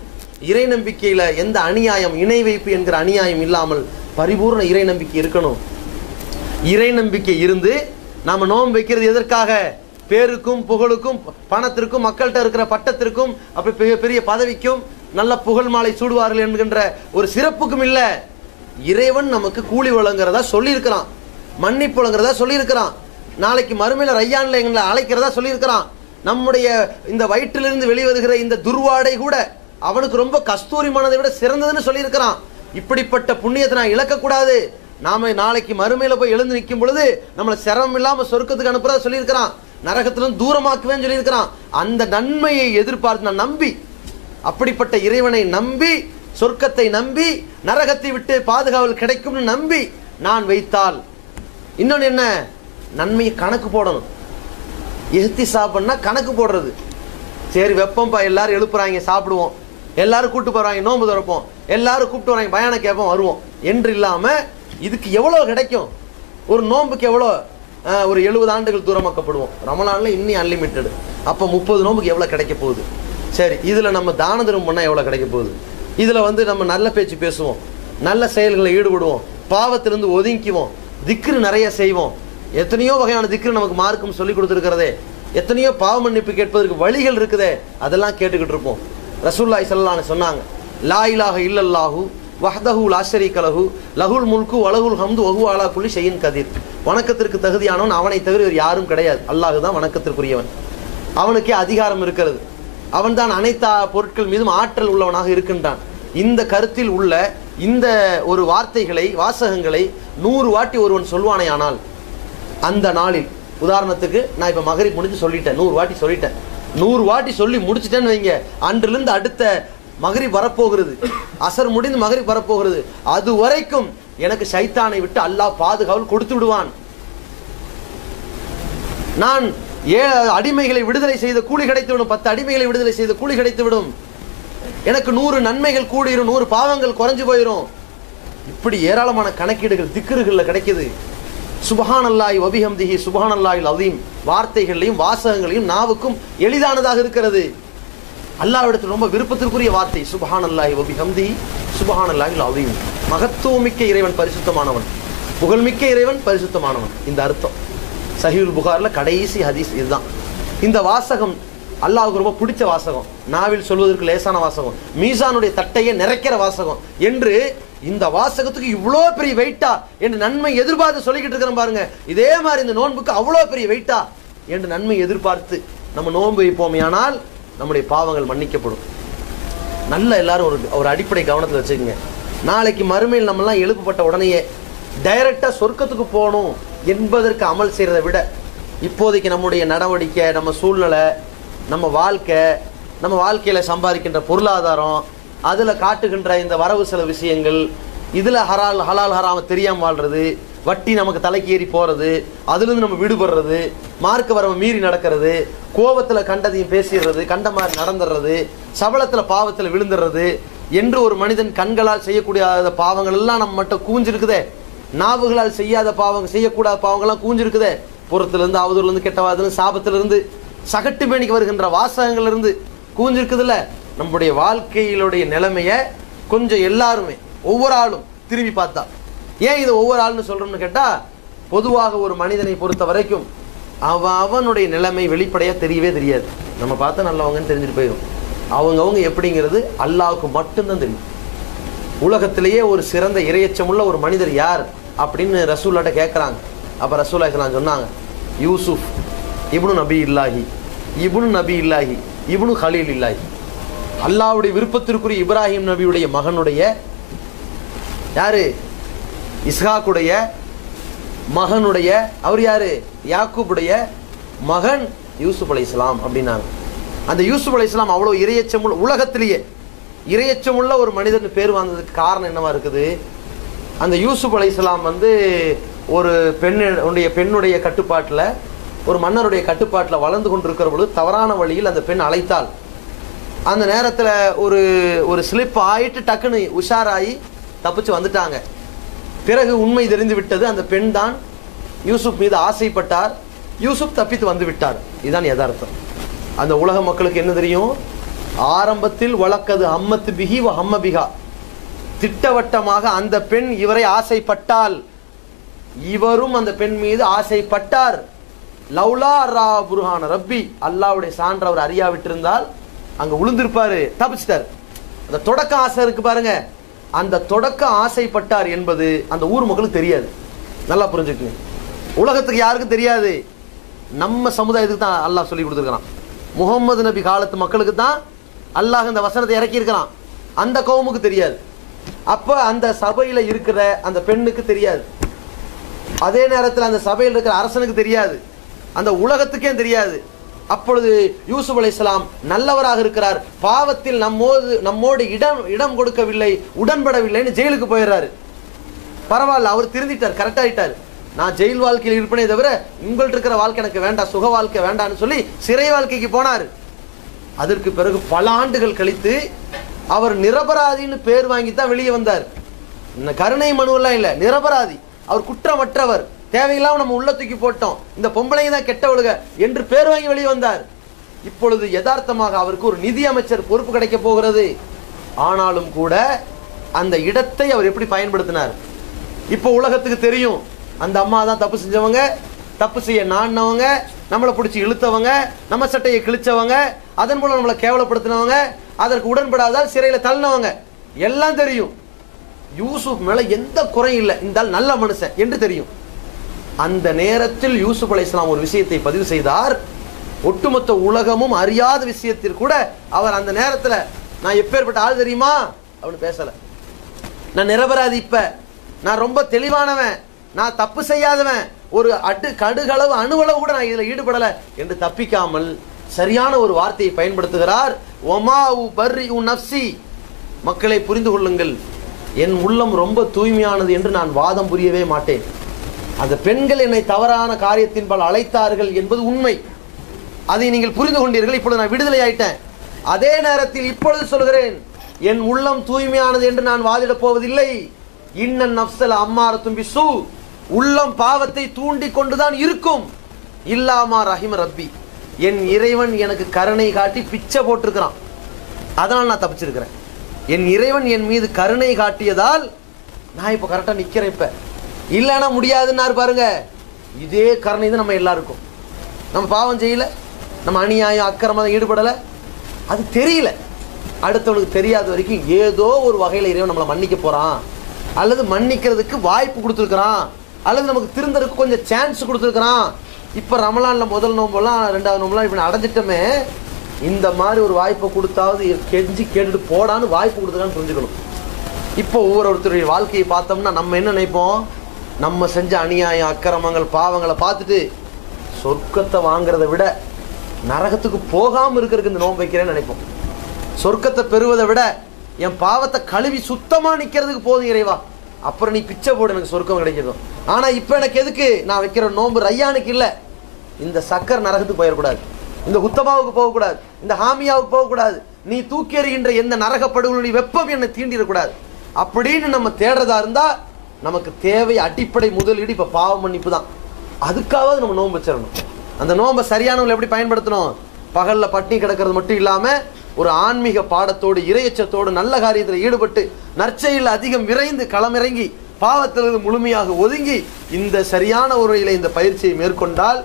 இறை நம்பிக்கையில எந்த அநியாயம், இணை வைப்பு என்கிற அநியாயம் இல்லாமல் பரிபூர்ண இறை நம்பிக்கை இருக்கணும். இறை நம்பிக்கை இருந்து நாம நோன்பு வைக்கிறது எதற்காக? பேருக்கும் புகழுக்கும் பணத்திற்கும் மக்கள்கிட்ட இருக்கிற பட்டத்திற்கும் அப்படி பெரிய பதவிக்கும் நல்ல புகழ் மாலை சூடுவார்கள் என்கின்ற ஒரு சிறப்புக்கும் இல்ல. இறைவன் நமக்கு கூலி வழங்குறதா சொல்லி இருக்கிறான், மன்னிப்பு வழங்குறதா சொல்லி இருக்கிறான், நாளைக்கு மறுமையில ரையான்ல எங்களை அழைக்கிறதா சொல்லி இருக்கிறான். நம்முடைய இந்த வயிற்றிலிருந்து வெளிவருகிற இந்த துர்வாடை கூட அவனுக்கு ரொம்ப கஸ்தூரி மனதை விட சிறந்ததுன்னு சொல்லி இருக்கிறான். இப்படிப்பட்ட புண்ணியத்தை நான் இழக்கக்கூடாது. நாம நாளைக்கு மறுமையில போய் எழுந்து நிற்கும் பொழுது நம்மளை சிரமம் இல்லாம சொர்க்கத்துக்கு அனுப்புறதா சொல்லி இருக்கிறான், நரகத்திலிருந்து தூரமாக்குவேன்னு சொல்லி இருக்கிறான். அந்த நன்மையை எதிர்பார்த்து நான் நம்பி, அப்படிப்பட்ட இறைவனை நம்பி, சொர்க்கத்தை நம்பி, நரகத்தை விட்டு பாதுகாவல் கிடைக்கும்னு நம்பி நான் வைத்தால், இன்னொன்னு என்ன? நன்மையை கணக்கு போடணும். இஹ்திசாப்னா கணக்கு போடுறது. சரி வெப்பம்பா, எல்லாரும் எழுப்புறாங்க சாப்பிடுவோம், எல்லாரும் கூப்பிட்டு போறாங்க நோன்பு திறப்போம், எல்லாரும் கூப்பிட்டு வராங்க பயானம் கேட்போம் வருவோம் என்று இல்லாம, இதுக்கு எவ்வளவு கிடைக்கும்? ஒரு நோன்புக்கு எவ்வளோ? ஒரு 70 ஆண்டுகள் தூரமாக்கப்படுவோம். ரமலான்ல இன்னும் அன்லிமிட்டெடு. அப்போ 30 நோன்புக்கு எவ்வளவு கிடைக்க போகுது? சரி, இதுல நம்ம தான தர்மம் பண்ணா எவ்வளவு கிடைக்க போகுது? இதுல நம்ம நல்ல பேச்சு பேசுவோம், நல்ல செயல்களை ஈடுபடுவோம், பாவத்திலிருந்து ஒதுங்கிக்குவோம், திக்ரு நிறைய செய்வோம். எத்தனையோ வகையான திக்ரு நமக்கு மார்க்கம் சொல்லி கொடுத்துருக்கிறதே, எத்தனையோ பாவ மன்னிப்பு கேட்பதற்கு வழிகள் இருக்குதே, அதெல்லாம் கேட்டுக்கிட்டு இருப்போம். ரசூலுல்லாஹி ஸல்லல்லாஹு அலைஹி சொன்னாங்க, லா இலாஹ இல்லல்லாஹு வஹ்தஹு லா ஷரீக லஹு லஹுல் முல்கு வலஹுல் ஹம்து வஹுவ அலா குல்லி ஷைஇன் கதீர். வணக்கத்திற்கு தகுதியானவன் அவனை தவிர வேறு யாரும் கிடையாது. அல்லாஹ் தான் வணக்கத்திற்குரியவன், அவனுக்கே அதிகாரம் இருக்கிறது, அவன் தான் அனைத்து பொருட்கள் மீதும் ஆற்றல் உள்ளவனாக இருக்கின்றான். இந்த கருத்தில் உள்ள இந்த ஒரு வார்த்தைகளை, வாசகங்களை 100 வாட்டி ஒருவன் சொல்வானே ஆனால், அந்த நாளில், உதாரணத்துக்கு நான் இப்ப மகரிப் முடிஞ்சு சொல்லிட்டேன், 100 வாட்டி சொல்லிட்டேன், 100 வாட்டி சொல்லி முடிச்சுட்டேன்னு வைங்க, அன்றிலிருந்து அடுத்த மகரிப் வரப்போகிறது, அசர் முடிந்து மகரிப் வரப்போகிறது, அது வரைக்கும் எனக்கு ஷைத்தானை விட்டு அல்லாஹ் பாதுகாவல் கொடுத்து விடுவான். நான் 7 அடிமைகளை விடுதலை செய்த கூலி கிடைத்துவிடும், 10 அடிமைகளை விடுதலை செய்த கூலி கிடைத்துவிடும், எனக்கு 100 நன்மைகள் கூடிரும், 100 பாவங்கள் குறைஞ்சு போயிரும். இப்படி ஏராளமான கணக்கீடுகள் திக்ருகள்ல கிடைக்குது. சுப்ஹானல்லாஹி வபிஹம்திஹி சுப்ஹானல்லாஹில் அஸீம் வார்த்தைகளையும் வாசகங்களையும் நாவுக்கும் எளிதானதாக இருக்கிறது. அல்லாஹ்விடத்தில் ரொம்ப விருப்பத்திற்குரிய வார்த்தை சுப்ஹானல்லாஹி வபிஹம்திஹி சுப்ஹானல்லாஹில் அஸீம். மகத்துவமிக்க இறைவன் பரிசுத்தமானவன், புகழ்மிக்க இறைவன் பரிசுத்தமானவன். இந்த அர்த்தம் சஹீஹுல் புகாரில் கடைசி ஹதீஸ் இதுதான். இந்த வாசகம் அல்லாஹ்வுக்கு ரொம்ப பிடிச்ச வாசகம், நாவில் சொல்வதற்கு லேசான வாசகம், மீசானுடைய தட்டையை நிறைக்கிற வாசகம் என்று இந்த வாசகத்துக்கு இவ்வளோ பெரிய வெயிட்டா என்று நன்மை எதிர்பார்த்து சொல்லிக்கிட்டு இருக்கிறோம் பாருங்க. இதே மாதிரி இந்த நோன்புக்கு அவ்வளோ பெரிய வெயிட்டா, என்று நன்மை எதிர்பார்த்து நம்ம நோன்பு வைப்போமே, ஆனால் நம்முடைய பாவங்கள் மன்னிக்கப்படும். நல்ல எல்லாரும் ஒரு அடிப்படை கவனத்தில் வச்சுக்கோங்க. நாளைக்கு மறுமையில் நம்மலாம் எழுப்பப்பட்ட உடனேயே டைரக்டா சொர்க்கத்துக்கு போகணும் என்பதற்கு அமல் செய்யறதை விட இப்போதைக்கு நம்முடைய நடவடிக்கை, நம்ம சூழ்நிலை, நம்ம வாழ்க்கையில சம்பாதிக்கின்ற பொருளாதாரம், அதுல காட்டுகின்ற இந்த வரவு செலவு விஷயங்கள், இதுல ஹலால் ஹராம தெரியாம வாழ்றது, வட்டி நமக்கு தலைக்கு ஏறி போறது, அதுல இருந்து நம்ம விடுபடுறது, மார்க்க வரவை மீறி நடக்கிறது, கோபத்துல கண்டதையும் பேசிடுறது, கண்ட மாதிரி நடந்துடுறது, சபலத்துல பாவத்துல விழுந்துடுறது என்று ஒரு மனிதன் கண்களால் செய்யக்கூடிய பாவங்கள் எல்லாம் நம்ம மட்டும் கூஞ்சிருக்குதே, நாவுகளால் செய்யக்கூடாத பாவங்கள்லாம் கூஞ்சிருக்குதே, புறத்துல இருந்து, அவதூறுல இருந்து, கெட்டவாதுல, சாபத்துல இருந்து, சகட்டு மேனிக்கு வருகின்ற வாசகங்கள்ல இருந்து கூஞ்சிருக்குதுல்ல. நம்முடைய வாழ்க்கையிலுடைய நிலைமைய கொஞ்சம் எல்லாருமே ஒவ்வொரு ஆளும் திரும்பி பார்த்தா, ஏன் இது ஒவ்வொரு ஆளுன்னு சொல்றோம்னு கேட்டா, பொதுவாக ஒரு மனிதனை பொறுத்த வரைக்கும் அவனுடைய நிலைமை வெளிப்படையா தெரியவே தெரியாது. நம்ம பார்த்தா நல்லவங்கன்னு தெரிஞ்சுட்டு போயிடும். அவங்க எப்படிங்கிறது அல்லாஹ்வுக்கு மட்டும்தான் தெரியும். உலகத்திலேயே ஒரு சிறந்த இறையச்சமுள்ள ஒரு மனிதர் யார் அப்படின்னு ரசூல்லாட்ட கேட்குறாங்க. அப்போ ரசூலுல்லாஹி ஸல்லல்லாஹு அலைஹி வஸல்லம் சொன்னாங்க, யூசுப் இப்னு நபி இல்லாஹி இப்னு ஹலீல் இல்லாஹி. அல்லாஹ்வுடைய விருப்பத்திற்குரிய இப்ராஹிம் நபியுடைய மகனுடைய யாரு, இஸ்ஹாக்குடைய மகனுடைய, அவர் யாரு, யாக்கூபுடைய மகன் யூசுப் அலைஹிஸ்ஸலாம் அப்படின்னாங்க. அந்த யூசுப் அலைஹிஸ்ஸலாம் அவ்வளோ இறையச்சமுள்ள, உலகத்திலேயே இறையச்சமுள்ள ஒரு மனிதன் பேர் வந்ததுக்கு காரணம் என்னவா இருக்குது? அந்த யூசுப் அலைஹிஸ்ஸலாம் ஒரு பெண்ணுடைய கட்டுப்பாட்டில், ஒரு மன்னருடைய கட்டுப்பாட்டில் வளர்ந்து கொண்டிருக்கிற பொழுது தவறான வழியில் அந்த பெண் அழைத்தாள். அந்த நேரத்தில் ஒரு ஸ்லிப் ஆயிட்டு டக்குன்னு உஷாராகி தப்பிச்சு வந்துட்டாங்க. பிறகு உண்மை தெரிந்து விட்டது, அந்த பெண் தான் யூசுப் மீது ஆசைப்பட்டார், யூசுப் தப்பித்து வந்து விட்டார். இதுதான் யதார்த்தம். அந்த உலக மக்களுக்கு என்ன தெரியும்? ஆரம்பத்தில் வழக்கது ஹம்மத் பிஹி வ ஹம்ம பிஹா, திட்டவட்டமாக அந்த பெண் இவரை ஆசைப்பட்டால், இவரும் அந்த பெண் மீது ஆசைப்பட்டார். லவ்லா ரா புர்ஹான ரப்பி, அல்லாஹ்வுடைய சான்று அவர் அறியாவிட்டிருந்தால் அங்க உளுந்திருப்பாரு, தப்பிச்சிட்டார். அந்த தொடக்க ஆசை இருக்கு பாருங்க, அந்த தொடக்க ஆசைப்பட்டார் என்பது அந்த ஊர் மக்களுக்கு தெரியாது. நல்லா புரிஞ்சுக்கங்க. உலகத்துக்கு யாருக்கும் தெரியாது. நம்ம சமுதாயத்துக்கு தான் அல்லாஹ் சொல்லி கொடுத்துருக்கான். முகமது நபி காலத்து மக்களுக்கு தான் அல்லாஹ் இந்த வசனத்தை இறக்கி இருக்கிறான். அந்த கவுமுக்கு தெரியாது. அப்ப அந்த சபையில இருக்கிற அந்த பெண்ணுக்கு தெரியாது. அதே நேரத்தில் அந்த சபையில் இருக்கிற அரசனுக்கு தெரியாது. அந்த உலகத்துக்கே தெரியாது. அப்பொழுது யூசுப் அலைஹிஸ்ஸலாம் நல்லவராக இருக்கிறார், பாவத்தில் நம்மோடு இடம் கொடுக்கவில்லை, உடன்படவில்லைன்னு ஜெயிலுக்கு போயிடுறாரு. பரவாயில்ல, அவர் திருந்திட்டார், கரெக்ட் ஆயிட்டார். நான் ஜெயில் வாழ்க்கையில் இருப்பனே தவிர உங்கள்ட்ட இருக்கிற வாழ்க்கை எனக்கு வேண்டாம், சுக வாழ்க்கை வேண்டாம்னு சொல்லி சிறை வாழ்க்கைக்கு போனார். அதற்கு பிறகு பல ஆண்டுகள் கழித்து அவர் நிரபராதின்னு பேர் வாங்கித்தான் வெளியே வந்தார். கருணை மனுவெல்லாம் இல்லை, நிரபராதி, அவர் குற்றமற்றவர், தேவையில்லாம நம்ம உள்ள தூக்கி போட்டோம், இந்த பொம்பளைங்க தான் கெட்டவளுக என்று பேர் வாங்கி வெளியே வந்தார். இப்பொழுது யதார்த்தமாக அவருக்கு ஒரு நிதி அமைச்சர் பொறுப்பு கிடைக்க போகிறது. ஆனாலும் கூட அந்த இடத்தை அவர் எப்படி பயன்படுத்தினார்? இப்போ உலகத்துக்கு தெரியும், அந்த அம்மா தான் தப்பு செஞ்சவங்க, தப்பு செய்ய நாடினவங்க, நம்மளை பிடிச்சி இழுத்தவங்க, நம்ம சட்டையை கிழிச்சவங்க, அதன் மூலம் நம்மளை கேவலப்படுத்தினவங்க, அதற்கு உடன்படாதால் சிறையில் தள்ளினவங்க, எல்லாம் தெரியும். யூசுப் மேல எந்த குறையும் இல்லை, இந்த நல்ல மனுஷன் என்று தெரியும். அந்த நேரத்தில் யூசுப் அலைஹிஸ்ஸலாம் ஒரு விஷயத்தை பதிவு செய்தார். ஒட்டுமொத்த உலகமும் அறியாத விஷயத்தில் கூட அவர் அந்த நேரத்தில், நான் எப்பேற்பட்ட ஆள் தெரியுமா அப்படின்னு பேசல. நான் நிரபராதி, இப்ப நான் ரொம்ப தெளிவானவன், நான் தப்பு செய்யாதவன், ஒரு கடுகளவு அணுவளவு கூட நான் இதுல ஈடுபடல என்று தப்பிக்காமல் சரியான ஒரு வார்த்தையை பயன்படுத்துகிறார். ஒமா பர்ரி நஃப்ஸி, மக்களை புரிந்து கொள்ளுங்கள், என் உள்ளம் ரொம்ப தூய்மையானது என்று நான் வாதம் புரியவே மாட்டேன். அந்த பெண்கள் என்னை தவறான காரியத்தின்பால் அழைத்தார்கள் என்பது உண்மை, அதை நீங்கள் புரிந்து கொண்டீர்கள். இப்பொழுது நான் விடுதலை ஆயிட்டேன். அதே நேரத்தில் இப்பொழுது சொல்கிறேன், என் உள்ளம் தூய்மையானது என்று நான் வாதிடப் போவதில்லை. இன்னன் நஃப்ஸல் அம்மாரத்தும் பிஸூ, உள்ளம் பாவத்தை தூண்டி கொண்டுதான் இருக்கும். இல்லாமா ரஹிம ரப்பி, என் இறைவன் எனக்கு கருணை காட்டி பிச்சை போட்டிருக்கிறான், அதனால் நான் தப்பிச்சிருக்கிறேன். என் இறைவன் என் மீது கருணை காட்டியதால் நான் இப்ப கரெக்டா நிக்கிறேன். இப்ப இல்லைன்னா முடியாதுன்னாரு பாருங்க. இதே கருணை தான் நம்ம எல்லாருக்கும். நம்ம பாவம் செய்யல, நம்ம அநியாயம் அக்கிரமம் ஈடுபடல, அது தெரியல, அடுத்தவனுக்கு தெரியாத வரைக்கும் ஏதோ ஒரு வகையில இறைவன் நம்மளை மன்னிக்க போறான், அல்லது மன்னிக்கிறதுக்கு வாய்ப்பு கொடுத்துருக்கிறான், அல்லது நமக்கு திருந்தறதுக்கு கொஞ்சம் சான்ஸ் கொடுத்துருக்கிறான் இப்ப ரமலான்ல முதல் நோம்பெல்லாம் 2வது நோம்பெல்லாம் இப்ப அடைஞ்சிட்டோமே, இந்த மாதிரி ஒரு வாய்ப்பை கொடுத்தாவது கெஞ்சி கேட்டுட்டு போடான்னு வாய்ப்பு கொடுத்துக்கான்னு புரிஞ்சுக்கணும். இப்போ ஒவ்வொருத்தருடைய வாழ்க்கையை பார்த்தோம்னா நம்ம என்ன நினைப்போம், நம்ம செஞ்ச அநியாயம் அக்கிரமங்கள் பாவங்களை பார்த்துட்டு சொர்க்கத்தை வாங்குறத விட நரகத்துக்கு போகாம இருக்கிறதுக்கு இந்த நோன்பு வைக்கிறேன்னு நினைப்போம். சொர்க்கத்தை பெறுவதை விட என் பாவத்தை கழுவி சுத்தமா நிக்கிறதுக்கு போதும் இறைவா, அப்புறம் நீ பிச்சை போடு எனக்கு சொர்க்கம் கிடைக்கிறோம். ஆனா இப்ப எனக்கு எதுக்கு நான் வைக்கிற நோன்பு ரய்யானுக்கு இல்ல, இந்த சக்கர் நரகத்துக்கு போயிடக்கூடாது, இந்த உத்தமாவுக்கு போகக்கூடாது, இந்த ஹாமியாவுக்கு போகக்கூடாது, நீ தூக்கி எறிகின்ற எந்த நரகப்படுகளுடைய வெப்பம் என்னை தீண்டிடக்கூடாது அப்படின்னு நம்ம தேடுறதா இருந்தா நமக்கு தேவை அடிப்படை முதலீடு இப்ப பாவ மன்னிப்பு தான். அதுக்காவது நம்ம நோன்பு வச்சிடணும். அந்த நோன்பை சரியானவங்களை எப்படி பயன்படுத்தணும், பகல்ல பட்டினி கிடக்கிறது மட்டும் இல்லாம ஒரு ஆன்மீக பாடத்தோடு இறையச்சத்தோடு நல்ல காரியத்தில் ஈடுபட்டு நற்செயலில் அதிகம் விரைந்து களமிறங்கி பாவத்திலிருந்து முழுமையாக ஒதுங்கி இந்த சரியான முறையில் இந்த பயிற்சியை மேற்கொண்டால்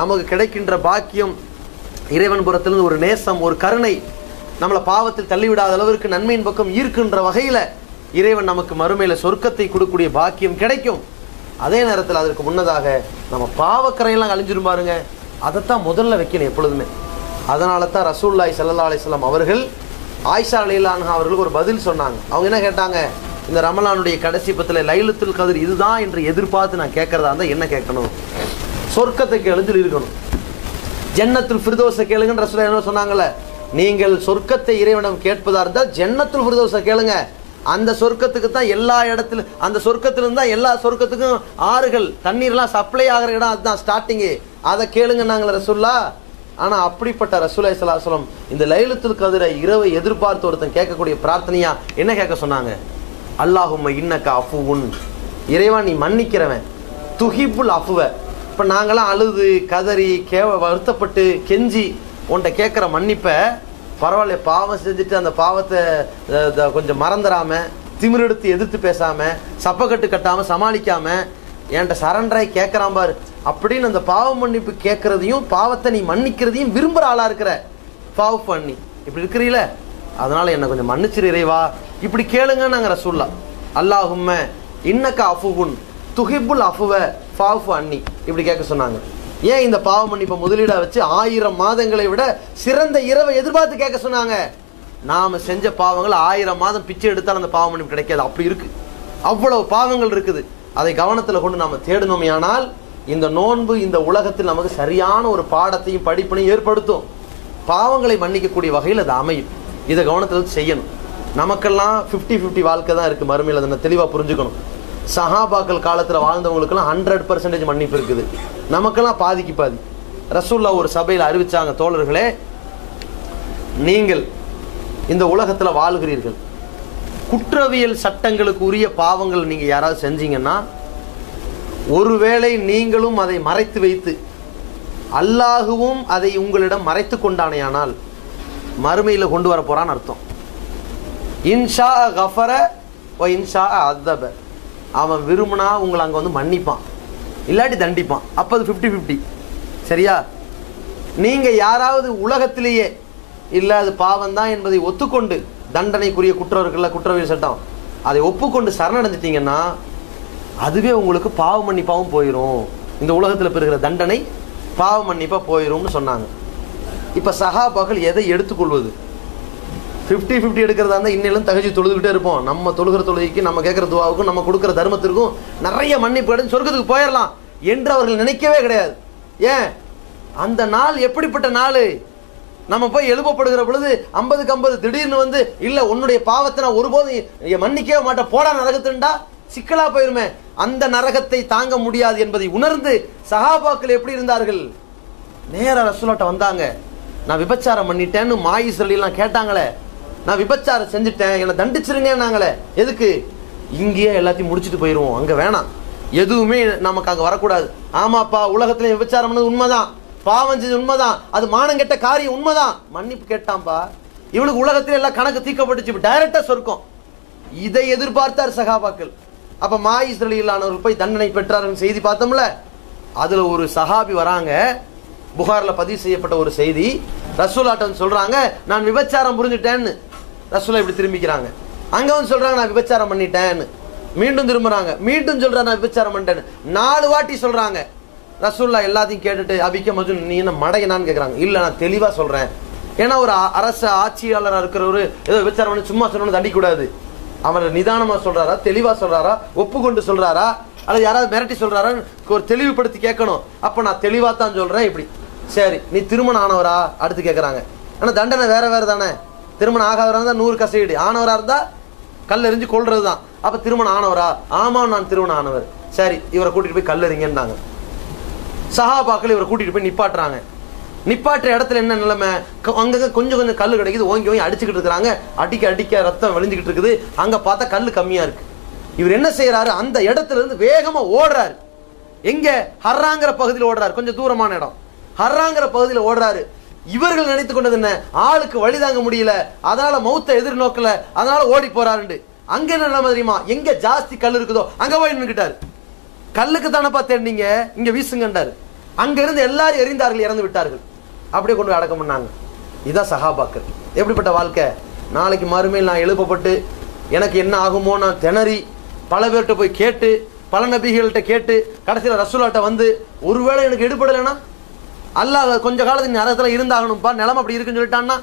நமக்கு கிடைக்கின்ற பாக்கியம், இறைவன் புறத்திலிருந்து ஒரு நேசம், ஒரு கருணை, நம்மளை பாவத்தில் தள்ளிவிடாத அளவிற்கு நன்மையின் பக்கம் ஈர்க்கின்ற வகையில இறைவன் நமக்கு மறுமையில சொர்க்கத்தை கொடுக்கக்கூடிய பாக்கியம் கிடைக்கும். அதே நேரத்தில் அதற்கு முன்னதாக நம்ம பாவக்கரையெல்லாம் அழிஞ்சிரும் பாருங்க, அதைத்தான் முதல்ல வைக்கணும் எப்பொழுதுமே. அதனால தான் ரசூலுல்லாஹி ஸல்லல்லாஹு அலைஹி வஸல்லம் அவர்கள் ஆயிஷா ரலியல்லாஹு அன்ஹா அவர்களுக்கு ஒரு பதில் சொன்னாங்க. அவங்க என்ன கேட்டாங்க, இந்த ரமலானுடைய கடைசி பத்துல லைலத்துல் கத்ர் இதுதான் என்று எதிர்பார்த்து நான் கேட்கறதா இருந்தா என்ன கேட்கணும், சொர்க்கத்தை கேளுன்னு இருக்கணும். ஜன்னத்துல் ஃபிர்தௌஸை கேளுங்கன்னு ரசூலுல்லாஹி என்ன சொன்னாங்கல்ல, நீங்கள் சொர்க்கத்தை இறைவனிடம் கேட்பதா இருந்தால் ஜன்னத்துல் ஃபிர்தௌஸை கேளுங்க, அந்த சொர்க்கத்துக்கு தான் எல்லா இடத்துல, அந்த சொர்க்கத்திலிருந்து தான் எல்லா சொர்க்கத்துக்கும் ஆறுகள் தண்ணீர்லாம் சப்ளை ஆகிற இடம், அதுதான் ஸ்டார்டிங்கு, அதை கேளுங்க நாங்கள் ரசூல்லா. ஆனா அப்படிப்பட்ட ரசூலுல்லாஹி ஸல்லல்லாஹு அலைஹி வஸல்லம் இந்த லைலத்துல் கத்ரை இரவை எதிர்பார்த்து ஒருத்தன் கேட்கக்கூடிய பிரார்த்தனையா என்ன கேட்க சொன்னாங்க, அல்லாஹும்ம இன்னக அஃபுவுன், இறைவா நீ மன்னிக்கிறவன், துஹிப்புல் அஃபுவ. இப்ப நாங்களாம் அழுது கதறி வருத்தப்பட்டு கெஞ்சி உன்கிட்ட கேட்கிற மன்னிப்பை பரவாயில்ல, பாவம் செஞ்சுட்டு அந்த பாவத்தை கொஞ்சம் மறந்துடாம திமிரெடுத்து எதிர்த்து பேசாம சப்பக்கட்டு கட்டாம சமாளிக்காம என்கிட்ட சரண்டராய் கேட்கறான் பாரு அப்படின்னு அந்த பாவ மன்னிப்பு கேட்கறதையும் பாவத்தை நீ மன்னிக்கிறதையும் விரும்புற ஆளா இருக்கிற பாவ பண்ணி இப்படி இருக்கிறீல, அதனால என்ன கொஞ்சம் மன்னிச்சிரு இறைவா இப்படி கேளுங்க நாங்க ரசூல்லா. அல்லாஹும்ம இன்னக அஃபுவுன் துஹிப்புல் அஃபுவ ஃபஅஃபு அன்னி இப்படி கேட்க சொன்னாங்க. ஏன் இந்த பாவ மன்னிப்பை முதலீடா வச்சு 1000 மாதங்களை விட சிறந்த இரவை எதிர்பார்த்து கேட்க சொன்னாங்க? நாம செஞ்ச பாவங்கள் 1000 மாதம் பிச்சை எடுத்தால் அந்த பாவ மன்னிப்பு கிடைக்காது, அப்படி இருக்கு, அவ்வளவு பாவங்கள் இருக்குது. அதை கவனத்துல கொண்டு நாம தேடணுமையானால் இந்த நோன்பு இந்த உலகத்தில் நமக்கு சரியான ஒரு பாடத்தையும் படிப்பினையும் ஏற்படுத்தும். பாவங்களை மன்னிக்கக்கூடிய வகையில் அது அமையும். இதை கவனத்தில் செய்யணும். நமக்கெல்லாம் 50-50 வாழ்க்கை தான் இருக்கு மறுமையில், அதை தெளிவா புரிஞ்சுக்கணும். சஹாபாக்கள் காலத்துல வாழ்ந்தவங்களுக்கெல்லாம் 100% மன்னிப்பு இருக்குது, நமக்கெல்லாம் பாதிக்கு பாதி. ரசூல்லா ஒரு சபையில் அறிவிச்சாங்க, தோழர்களே நீங்கள் இந்த உலகத்துல வாழ்கிறீர்கள், குற்றவியல் சட்டங்களுக்கு உரிய பாவங்கள் நீங்க யாராவது செஞ்சீங்கன்னா ஒருவேளை நீங்களும் அதை மறைத்து வைத்து அல்லாஹுவும் அதை உங்களிடம் மறைத்து கொண்டானேயானால் மறுமையில கொண்டு வர போறான்னு அர்த்தம். இன்ஷா கஃபர வ இன்ஷா அஸப, அவன் விரும்பினா உங்களை அங்க வந்து மன்னிப்பான், இல்லாட்டி தண்டிப்பான். அப்ப அது 50-50. சரியா? நீங்க யாராவது உலகத்திலேயே இல்ல அது பாவம் தான் என்பதை ஒத்துக்கொண்டு தண்டனைக்குரிய குற்றவர்கள் குற்றவியல் சட்டம் அதை ஒப்புக்கொண்டு சரணடைஞ்சிட்டீங்கன்னா அதுவே உங்களுக்கு பாவ மன்னிப்பாவும் போயிடும். இந்த உலகத்தில் பெறுகிற தண்டனை பாவ மன்னிப்பா போயிரும்னு சொன்னாங்க. இப்ப சஹாபாக்கள் எதை எடுத்துக்கொள்வது? 50-50 எடுக்கிறதா இருந்தால் இன்னிலும் தகஜி தொழுதுகிட்டே இருப்போம். நம்ம தொழுகிற தொழுகைக்கு நம்ம கேட்கிற துவாவுக்கும் நம்ம கொடுக்குற தர்மத்திற்கும் நிறைய மன்னிப்பு கிடைச்சு சொர்க்கத்துக்கு போயிடலாம் என்று அவர்கள் நினைக்கவே கிடையாது. ஏன்? அந்த நாள் எப்படிப்பட்ட நாள்? நம்ம போய் எழுப்பப்படுகிற பொழுது 50-50 திடீர்னு வந்து இல்ல உன்னுடைய பாவத்தை நான் ஒருபோதும் மன்னிக்கவே மாட்டேன் போடா நரகத்துண்டா சிக்கலா போயிருமே. அந்த நரகத்தை தாங்க முடியாது என்பதை உணர்ந்து சஹாபாக்கள் எப்படி இருந்தார்கள்? நேரா ரசூலுல்லாஹ்ட்ட வந்தாங்க. நான் விபச்சாரம் பண்ணிட்டேன்னு மாயிஸ் எல்லாம் கேட்டாங்களே, நான் விபச்சாரம் செஞ்சுட்டேன் என்னை தண்டிச்சிருங்க நாங்களே. எதுக்கு? இங்கேயே எல்லாத்தையும் முடிச்சுட்டு போயிருவோம், அங்க வேணாம், எதுவுமே நமக்கு அங்க வரக்கூடாது. ஆமாப்பா உலகத்துல விபச்சாரம் பண்ணது உண்மைதான், பாவம் செஞ்சது உண்மைதான், அது மானம் கெட்ட காரியம் உண்மைதான், மன்னிப்பு கேட்டான்பா, இவனுக்கு உலகத்துல எல்லாம் கணக்கு தீர்க்கப்பட்டுச்சு, டைரக்டா சொர்க்கம். இதை எதிர்பார்த்தார் சஹாபாக்கள். அப்ப மாயிஸ் ரலியல்லாஹு போய் தண்டனை பெற்றார்கள் செய்தி பார்த்தோம்ல. அதுல ஒரு சஹாபி வராங்க, புகார்ல பதிவு செய்யப்பட்ட ஒரு செய்தி. ரசூலுல்லாஹ் சொல்றாங்க நான் விபச்சாரம் புரிஞ்சுட்டேன்னு. ரசூலுல்லாஹ் இப்படி திரும்பிக்கிறாங்க, அங்க வந்து சொல்றாங்க நான் விபச்சாரம் பண்ணிட்டேன்னு. மீண்டும் திரும்புறாங்க, மீண்டும் சொல்றாங்க நான் விபச்சாரம் பண்ணிட்டேன்னு. 4 வாட்டி சொல்றாங்க. ரசூல்லா எல்லாத்தையும் கேட்டுட்டு அபிக்க மஜுன் நீ என்ன மடையனான்னு கேட்குறாங்க. இல்லை நான் தெளிவாக சொல்கிறேன். ஏன்னா ஒரு அரசு ஆட்சியாளராக இருக்கிறவரு ஏதோ விசாரம் பண்ணி சும்மா சொல்லணும்னு தண்டிக்கூடாது. அவர் நிதானமாக சொல்கிறாரா, தெளிவாக சொல்கிறாரா, ஒப்புக்கொண்டு சொல்கிறாரா, அல்லது யாராவது மிரட்டி சொல்கிறாரான்னு ஒரு தெளிவுபடுத்தி கேட்கணும். அப்போ நான் தெளிவாக தான் சொல்கிறேன். இப்படி சரி நீ திருமணம் ஆனவரா அடுத்து கேட்குறாங்க. ஆனால் தண்டனை வேற வேறு தானே. திருமணம் ஆகாதவராக இருந்தால் 100 கசையீடு, ஆனவராக இருந்தால் கல்லெறிஞ்சு கொள்றது தான். அப்போ திருமணம் ஆனவரா? ஆமாம் நான் திருமணம் ஆனவர். சரி இவரை கூட்டிகிட்டு போய் கல்லெறிங்கன்னாங்க. சஹாபாக்கள் இவரை கூட்டிகிட்டு போய் நிப்பாட்டுறாங்க. நிப்பாட்டுற இடத்துல என்ன நிலைமை, அங்கங்க கொஞ்சம் கொஞ்சம் கல் கிடைக்குது, ஓங்கி ஓங்கி அடிச்சுக்கிட்டு இருக்கிறாங்க. அடிக்க அடிக்க ரத்தம் வழிஞ்சுக்கிட்டு இருக்குது. அங்கே பார்த்தா கல் கம்மியாக இருக்கு. இவர் என்ன செய்யறாரு, அந்த இடத்துல இருந்து வேகமா ஓடுறாரு. எங்க ஹர்ராங்கிற பகுதியில் ஓடுறாரு, கொஞ்சம் தூரமான இடம். ஹர்ராங்கிற பகுதியில் ஓடுறாரு. இவர்கள் நினைத்து கொண்டது என்ன, ஆளுக்கு வழி தாங்க முடியல, அதனால மௌத்தை எதிர்நோக்கல, அதனால ஓடி போறாரு. அங்க என்ன நிலைமை தெரியுமா, எங்க ஜாஸ்தி கல் இருக்குதோ அங்க போய் நின்னுக்கிட்டாரு. கல்லுக்கு தானப்பா தேடினீங்க, இங்க வீசுங்கண்டாரு. அங்க இருந்து எல்லாரும் எரிந்தார்கள், இறந்து விட்டார்கள். அப்படியே கொண்டு போய் அடக்கம் பண்ணாங்க. இதான் சஹாபாக்கள். எப்படிப்பட்ட வாழ்க்கை. நாளைக்கு மறுமையில் நான் எழுப்பப்பட்டு எனக்கு என்ன ஆகுமோ நான் திணறி பல பேர்கிட்ட போய் கேட்டு, பல நபிகள்கிட்ட கேட்டு, கடைசியில் ரசூலாட்ட வந்து ஒருவேளை எனக்கு எடுபடலைன்னா, அல்லாஹ் கொஞ்ச காலத்துக்கு நரகத்தில் இருந்தாகணும்ப்பா, நிலைமை அப்படி இருக்குன்னு சொல்லிட்டான்னா,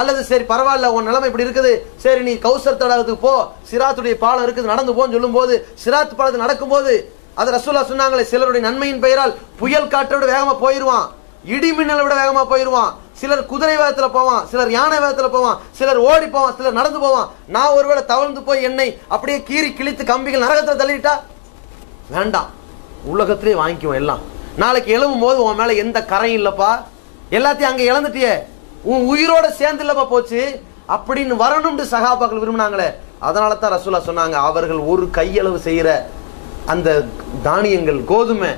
அல்லது சரி பரவாயில்ல உன் நிலைமை இப்படி இருக்குது, சரி நீ கௌசர் தடாகத்துக்கு போ, சிராத்துடைய பாலம் இருக்குது நடந்து போன்னு சொல்லும் போது, சிராத் பாலத்துக்கு நடக்கும் போது அது ரசூலா சொன்னாங்களே, சிலருடைய நன்மையின் பெயரால் புயல் காற்றை விட வேகமா போயிருவான், இடி மின்னலை விட வேகமா போயிருவான், சிலர் குதிரை வேகத்துல போவான், சிலர் யானை வேகத்துல போவான், சிலர் ஓடி போவான், சிலர் நடந்து போவான். நான் ஒருவேளை தவழ்ந்து போய் என்னை அப்படியே கீறி கிழித்து கம்பிகள் நரகத்துல தள்ளிட்டா வேண்டாம், உலகத்திலே வாங்கிக்குவோம் எல்லாம். நாளைக்கு எழுவும் போது உன் மேல எந்த கரையும் இல்லப்பா, எல்லாத்தையும் அங்க இழந்துட்டியே, உன் உயிரோட சேர்ந்து இல்லப்பா போச்சு அப்படின்னு வரணும்னு சஹாபாக்கள் விரும்பினாங்களே. அதனால தான் ரசூலா சொன்னாங்க, அவர்கள் ஒரு கையளவு செய்யற அந்த தானியங்கள், கோதுமை,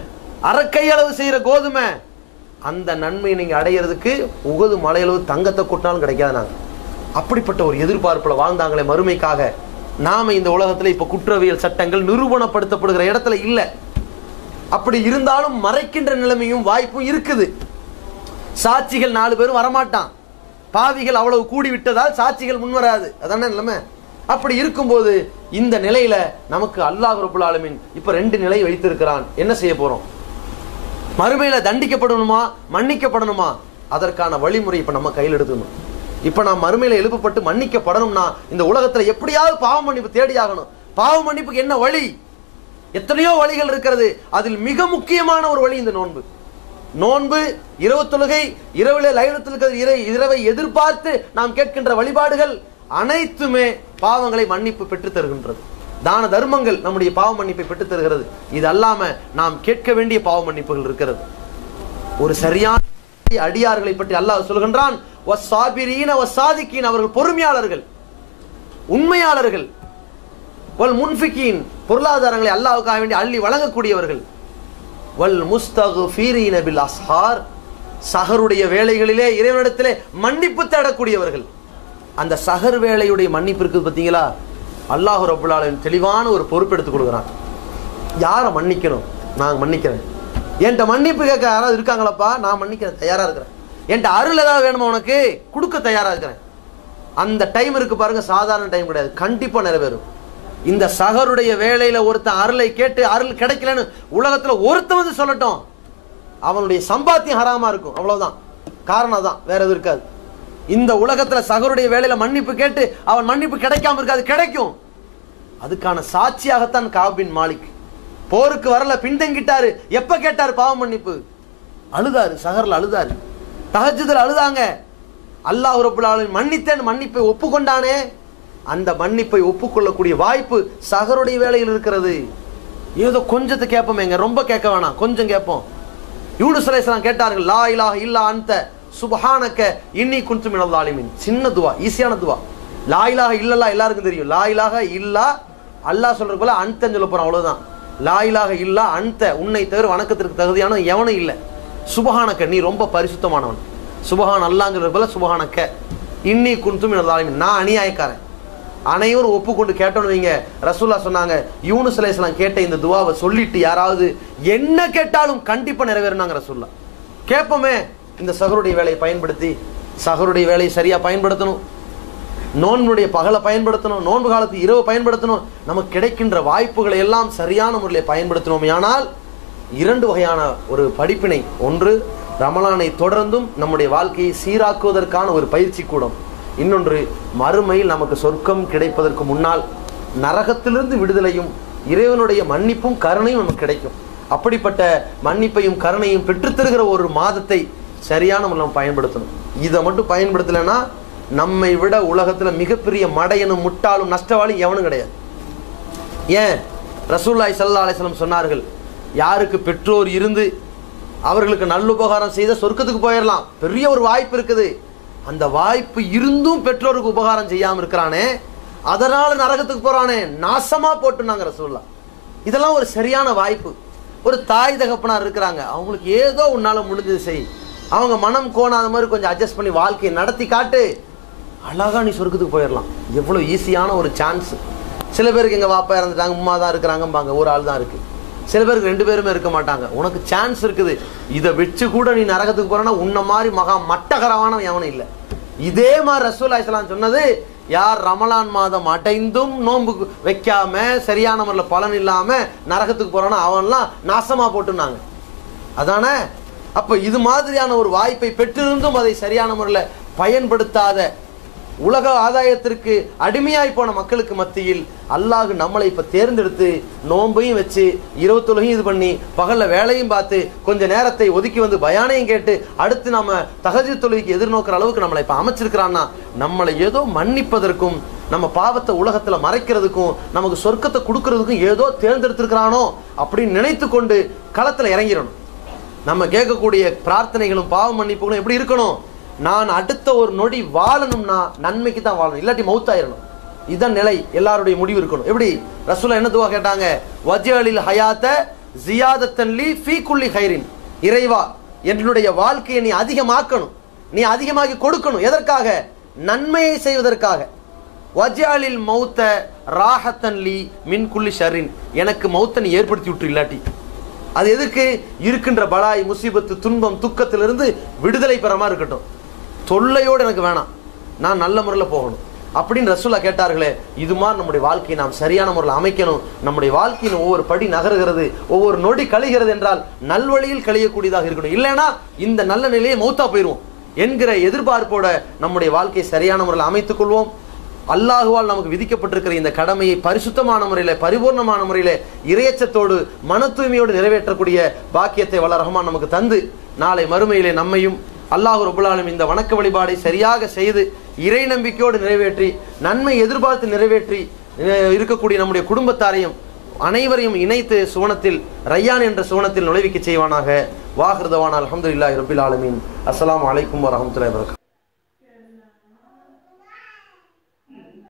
அரை கையளவு செய்யற கோதுமை, அந்த நன்மையை நீங்க அடையிறதுக்கு உகது மலையளவு தங்கத்தை கொட்டினாலும் கிடைக்காது. அப்படிப்பட்ட ஒரு எதிர்பார்ப்புல வாழ்ந்தாங்களே மறுமைக்காக. நாம இந்த உலகத்துல இப்ப குற்றவியல் சட்டங்கள் நிரூபணப்படுத்தப்படுகிற இடத்துல இல்ல. அப்படி இருந்தாலும் மறைக்கின்ற நிலைமையும் வாய்ப்பும் இருக்குது. சாட்சிகள் 4 பேரும் வரமாட்டான், பாவிகள் அவ்வளவு கூடி விட்டதால் சாட்சிகள் முன்வராது. அதான நிலைமை. அப்படி இருக்கும்போது இந்த நிலையில நமக்கு அல்லாஹ் ரப்புல் ஆலமீன் இப்ப 2 நிலை வைத்திருக்கிறான். என்ன செய்ய போறோம்? மறுமையில தண்டிக்கப்படணுமா மன்னிக்கப்படணுமா? அதற்கான வழிமுறை இப்ப நம்ம கையில் எடுக்கணும். இப்ப நான் மறுமையில எழுப்பப்பட்டு மன்னிக்கப்படணும்னா இந்த உலகத்துல எப்படியாவது பாவ மன்னிப்பு தேடி ஆகணும். பாவ மன்னிப்புக்கு என்ன வழி? எத்தனையோ வழிகள் இருக்கிறது. அதில் மிக முக்கியமான ஒரு வழி இந்த நோன்பு. நோன்பு, இரவு தொழுகை, இரவிலே லைலத்துல் கத்ர் இரவை எதிர்பார்த்து நாம் கேட்கின்ற வழிபாடுகள் அனைத்துமே பாவங்களை மன்னிப்பு பெற்று தருகின்றது. தான தர்மங்கள் நம்முடைய பாவ மன்னிப்பை பெற்று தருகிறது. இது அல்லாம நாம் கேட்க வேண்டிய பாவ மன்னிப்புகள் இருக்கிறது. ஒரு சரியான அடியார்களை பற்றி அல்லாஹ் சொல்கின்றான், வஸ்ஸாபிரீன வஸ்ஸாதிகீன், அவர்கள் பொறுமையாளர்கள், உண்மையாளர்கள், வல் முன்ஃபிகீன், பொருளாதாரங்களை அல்லாஹ்வுக்காக வேண்டி அள்ளி வழங்கக்கூடியவர்கள், வல் முஸ்தக்ஃபிரீன பில் அஸ்ஹார், சஹருடைய வேளைகளிலே இறைவனிடத்திலே மன்னிப்பு தேடக்கூடியவர்கள். அந்த சஹர் வேளையுடைய மன்னிப்பு இருக்குது பார்த்தீங்களா, அல்லாஹ் ரப்புல் ஆலமீன் தெளிவான ஒரு பொறுப்பு எடுத்துக் கொடுக்குறான். யாரை மன்னிக்கணும்? நான் மன்னிக்கிறேன். என்கிட்ட மன்னிப்பு கேட்க யாராவது இருக்காங்களப்பா? நான் மன்னிக்கிறேன், தயாரா இருக்கிறேன். என்கிட்ட அருள் ஏதாவது வேணுமா உனக்கு? கொடுக்க தயாரா இருக்கிறேன். அந்த டைம் இருக்கு பாருங்க, சாதாரண டைம் கிடையாது, கண்டிப்பா நிறைவேறும். இந்த சஹருடைய வேளையில ஒருத்தன் அருளை கேட்டு அருள் கிடைக்கலன்னு உலகத்துல ஒருத்தன் வந்து சொல்லட்டும், அவனுடைய சம்பாத்தியம் ஹராமா இருக்கும். அவ்வளவுதான் காரணம், தான் வேற எதுவும் இருக்காது. இந்த உலகத்துல சஹருடைய வேளையில மன்னிப்பு கேட்டு அவன் மன்னிப்பு கிடைக்காம இருக்காது, கிடைக்கும். அதுக்கான சாட்சியாகத்தான் காப் பின் மாலிக் போருக்கு வரல, பின்தங்கிட்டாரு. எப்ப கேட்டாரு பாவ மன்னிப்பு? அழுதாரு, சஹர்ல அழுதாரு, தஹஜ்ஜுதுல அழுதாங்க. அல்லாஹ் ரப்புல் ஆலமீன் மன்னித்தேன், மன்னிப்பை ஒப்புக்கொண்டானே, அந்த மன்னிப்பை ஒப்புக்கொள்ளக்கூடிய வாய்ப்பு சஹருடைய வேளையில் இருக்கிறது. ஏதோ கொஞ்சத்தை கேட்போமேங்க, ரொம்ப கேட்க வேணாம், கொஞ்சம் கேட்போம். யூனுஸ் அலைஹிஸ்ஸலாம் கேட்டார்கள், லா இலாஹ இல்லா அன்த சுப்ஹானக இன்னி குன்து மினல் ஸாலிமீன். சின்ன துவா, ஈஸியான துவா. லா இலாஹ இல்லல்லாஹ் எல்லாருக்கும் தெரியும். லா இலாஹ இல்லா, அல்லாஹ் சொல்றது போல அன்தன்னு சொல்ல போறான், அவ்வளவுதான். லா இலாஹ இல்லா அன்த, உன்னை தவிர வணக்கத்திற்கு தகுதியான எவனும் இல்லை. சுப்ஹானக, நீ ரொம்ப பரிசுத்தமானவன். சுப்ஹான் அல்லாஹ் சொல்றது போல சுப்ஹானக இன்னி குன்து மினல் ஸாலிமீன், நான் அநியாயக்காரன். அனைவரும் ஒப்புக்கொண்டு கேட்டோன்னு வைங்க. ரசூலுல்லாஹ் சொன்னாங்க, யூனுஸ் அலைஹிஸ்ஸலாம் கேட்ட இந்த துவாவை சொல்லிட்டு யாராவது என்ன கேட்டாலும் கண்டிப்பா நிறைவேறினாங்க ரசூலுல்லாஹ். கேட்போமே, இந்த சஹருடைய வேலையை பயன்படுத்தி சஹருடைய வேலையை சரியா பயன்படுத்தணும், நோன்புடைய பகலை பயன்படுத்தணும், நோன்பு காலத்து இரவு பயன்படுத்தணும். நமக்கு கிடைக்கின்ற வாய்ப்புகளை எல்லாம் சரியான முறையில் பயன்படுத்தணும். ஆனால் 2 வகையான ஒரு படிப்பினை. ஒன்று, ரமலானை தொடர்ந்தும் நம்முடைய வாழ்க்கையை சீராக்குவதற்கான ஒரு பயிற்சி கூடம். இன்னொன்று, மறுமையில் நமக்கு சொர்க்கம் கிடைப்பதற்கு முன்னால் நரகத்திலிருந்து விடுதலையும் இறைவனுடைய மன்னிப்பும் கருணையும் நமக்கு கிடைக்கும். அப்படிப்பட்ட மன்னிப்பையும் கருணையும் பெற்றுத்தருகிற ஒரு மாதத்தை சரியான முறையில் பயன்படுத்தணும். இதை மட்டும் பயன்படுத்தலைன்னா நம்மை விட உலகத்துல மிகப்பெரிய மடையனும் முட்டாளும் நஷ்டவாளியும் எவனும் கிடையாது. ஏன்? ரசூலுல்லாஹி ஸல்லல்லாஹு அலைஹி வஸல்லம் சொன்னார்கள், யாருக்கு பெற்றோர் இருந்து அவர்களுக்கு நல்லுபகாரம் செய்த சொர்க்கத்துக்கு போயிடலாம். பெரிய ஒரு வாய்ப்பு இருக்குது. அந்த வாய்ப்பு இருந்தும் பெற்றோருக்கு உபகாரம் செய்யாம இருக்கிறானே, அதனால நரகத்துக்கு போறானே, நாசமா போட்டுனாங்க ரசூலுல்லாஹ். இதெல்லாம் ஒரு சரியான வாய்ப்பு. ஒரு தாய் தகப்பனார் இருக்கிறாங்க, அவங்களுக்கு ஏதோ உன்னால முடிஞ்சது செய், அவங்க மனம் கோணாத மாதிரி கொஞ்சம் அட்ஜஸ்ட் பண்ணி வாழ்க்கையை நடத்தி காட்டு, அழகா நீ சொர்க்கத்துக்கு போயிடலாம். எவ்வளவு ஈஸியான ஒரு சான்ஸ். சில பேருக்கு எங்க வாப்பா இறந்துட்டாங்க, உமா தான் இருக்கிறாங்க, ஒரு ஆள் தான் இருக்கு. சில பேருக்கு 2 பேருமே இருக்க மாட்டாங்க. உனக்கு சான்ஸ் இருக்குது, இதை வச்சு கூட நீ நரகத்துக்கு போறனா உன்ன மாதிரி மகா மட்டகரவான எவனும் இல்லை. இதே மாதிரி ரசூலுல்லாஹி ஸல்லல்லாஹு அலைஹி வஸல்லம் சொன்னது, யார் ரமலான் மாதம் அடைந்தும் நோன்பு வைக்காம சரியான முறையில் பலன் இல்லாம நரகத்துக்கு போறானோ அவன்லாம் நாசமா போட்டுனாங்க. அதானே? அப்ப இது மாதிரியான ஒரு வாய்ப்பை பெற்றிருந்தும் அதை சரியான முறையில் பயன்படுத்தாத, உலக ஆதாயத்திற்கு அடிமையாய் போன மக்களுக்கு மத்தியில் அல்லாஹ் நம்மளை இப்ப தேர்ந்தெடுத்து நோன்பையும் வச்சு 20 தொழுகையும் இது பண்ணி பகல்ல வேலையும் பார்த்து கொஞ்ச நேரத்தை ஒதுக்கி வந்து பயானையும் கேட்டு அடுத்து நம்ம தஹஜ்ஜுத் தொழுகைக்கு எதிர்நோக்கிற அளவுக்கு நம்மளை இப்ப அமைச்சிருக்கிறான்னா, நம்மளை ஏதோ மன்னிப்பதற்கும் நம்ம பாவத்தை உலகத்துல மறைக்கிறதுக்கும் நமக்கு சொர்க்கத்தை கொடுக்கறதுக்கும் ஏதோ தேர்ந்தெடுத்திருக்கிறானோ அப்படின்னு நினைத்து கொண்டு களத்துல இறங்கிடணும். நம்ம கேட்கக்கூடிய பிரார்த்தனைகளும் பாவ மன்னிப்புகளும் எப்படி இருக்கணும்? நான் அடுத்த ஒரு நொடி வாழணும்னா நன்மைக்கு தான் வாழணும், இல்லாட்டி மௌத்தாயிரணும். இதுதான் நிலை. எல்லாருடைய முடிவு இருக்கணும். எப்படி? ரசூலுல்லாஹ் என்ன துவா கேட்டாங்க? வஜ்அலில் ஹயாத ஜியாதத்தன் லீ ஃபீ குல்லி கைரின். இறைவா, என்னுடைய வாழ்க்கையை நீ அதிகமாக்கணும், நீ அதிகமாக்கி கொடுக்கணும். எதற்காக? நன்மையை செய்வதற்காக. வஜ்அலில் மௌத ராஹத்தன் லீ மின் குல்லி ஷர்ரின். எனக்கு மௌத்தை நீ ஏற்படுத்தி விட்டு, இல்லாட்டி அது எதுக்கு? இருக்கின்ற பலாய் முசீபத்து துன்பம் துக்கத்திலிருந்து விடுதலை பெற மாதிரி இருக்கட்டும், தொல்லையோடு எனக்கு வேணாம், நான் நல்ல முறையில் போகணும் அப்படின்னு ரசூலுல்லாஹ் கேட்டார்களே. இது மாதிரி நம்முடைய வாழ்க்கையை நாம் சரியான முறையில் அமைக்கணும். நம்முடைய வாழ்க்கையின் ஒவ்வொரு படி நகருகிறது, ஒவ்வொரு நொடி கழிகிறது என்றால் நல்வழியில் கழியக்கூடியதாக இருக்கணும். இல்லைன்னா இந்த நல்ல நிலையை மௌத்தா போயிடுவோம் என்கிற எதிர்பார்ப்போட நம்முடைய வாழ்க்கையை சரியான முறையில் அமைத்துக் கொள்வோம். அல்லாஹுவால் நமக்கு விதிக்கப்பட்டிருக்கிற இந்த கடமையை பரிசுத்தமான முறையில, பரிபூர்ணமான முறையில, இறையச்சத்தோடு, மன தூய்மையோடு நிறைவேற்றக்கூடிய பாக்கியத்தை வல்ல ரஹ்மான் நமக்கு தந்து நாளை மறுமையிலே நம்மையும் அல்லாஹ் ரப்பல் ஆலமீன் இந்த வணக்க வழிபாடை சரியாக செய்து இறை நம்பிக்கையோடு நிறைவேற்றி நன்மை எதிர்பார்த்து நிறைவேற்றி இருக்கக்கூடிய நம்முடைய குடும்பத்தாரையும் அனைவரையும் இணைத்து சுவனத்தில், ரையான் என்ற சுவனத்தில் நுழைவிக்க செய்வானாக. வாஹிர் தவானா அல்ஹம்துலில்லாஹி ரப்பில் ஆலமீன். அஸ்ஸலாமு அலைக்கும் வரஹ்மத்துல்லாஹி வபரகாத்துஹு.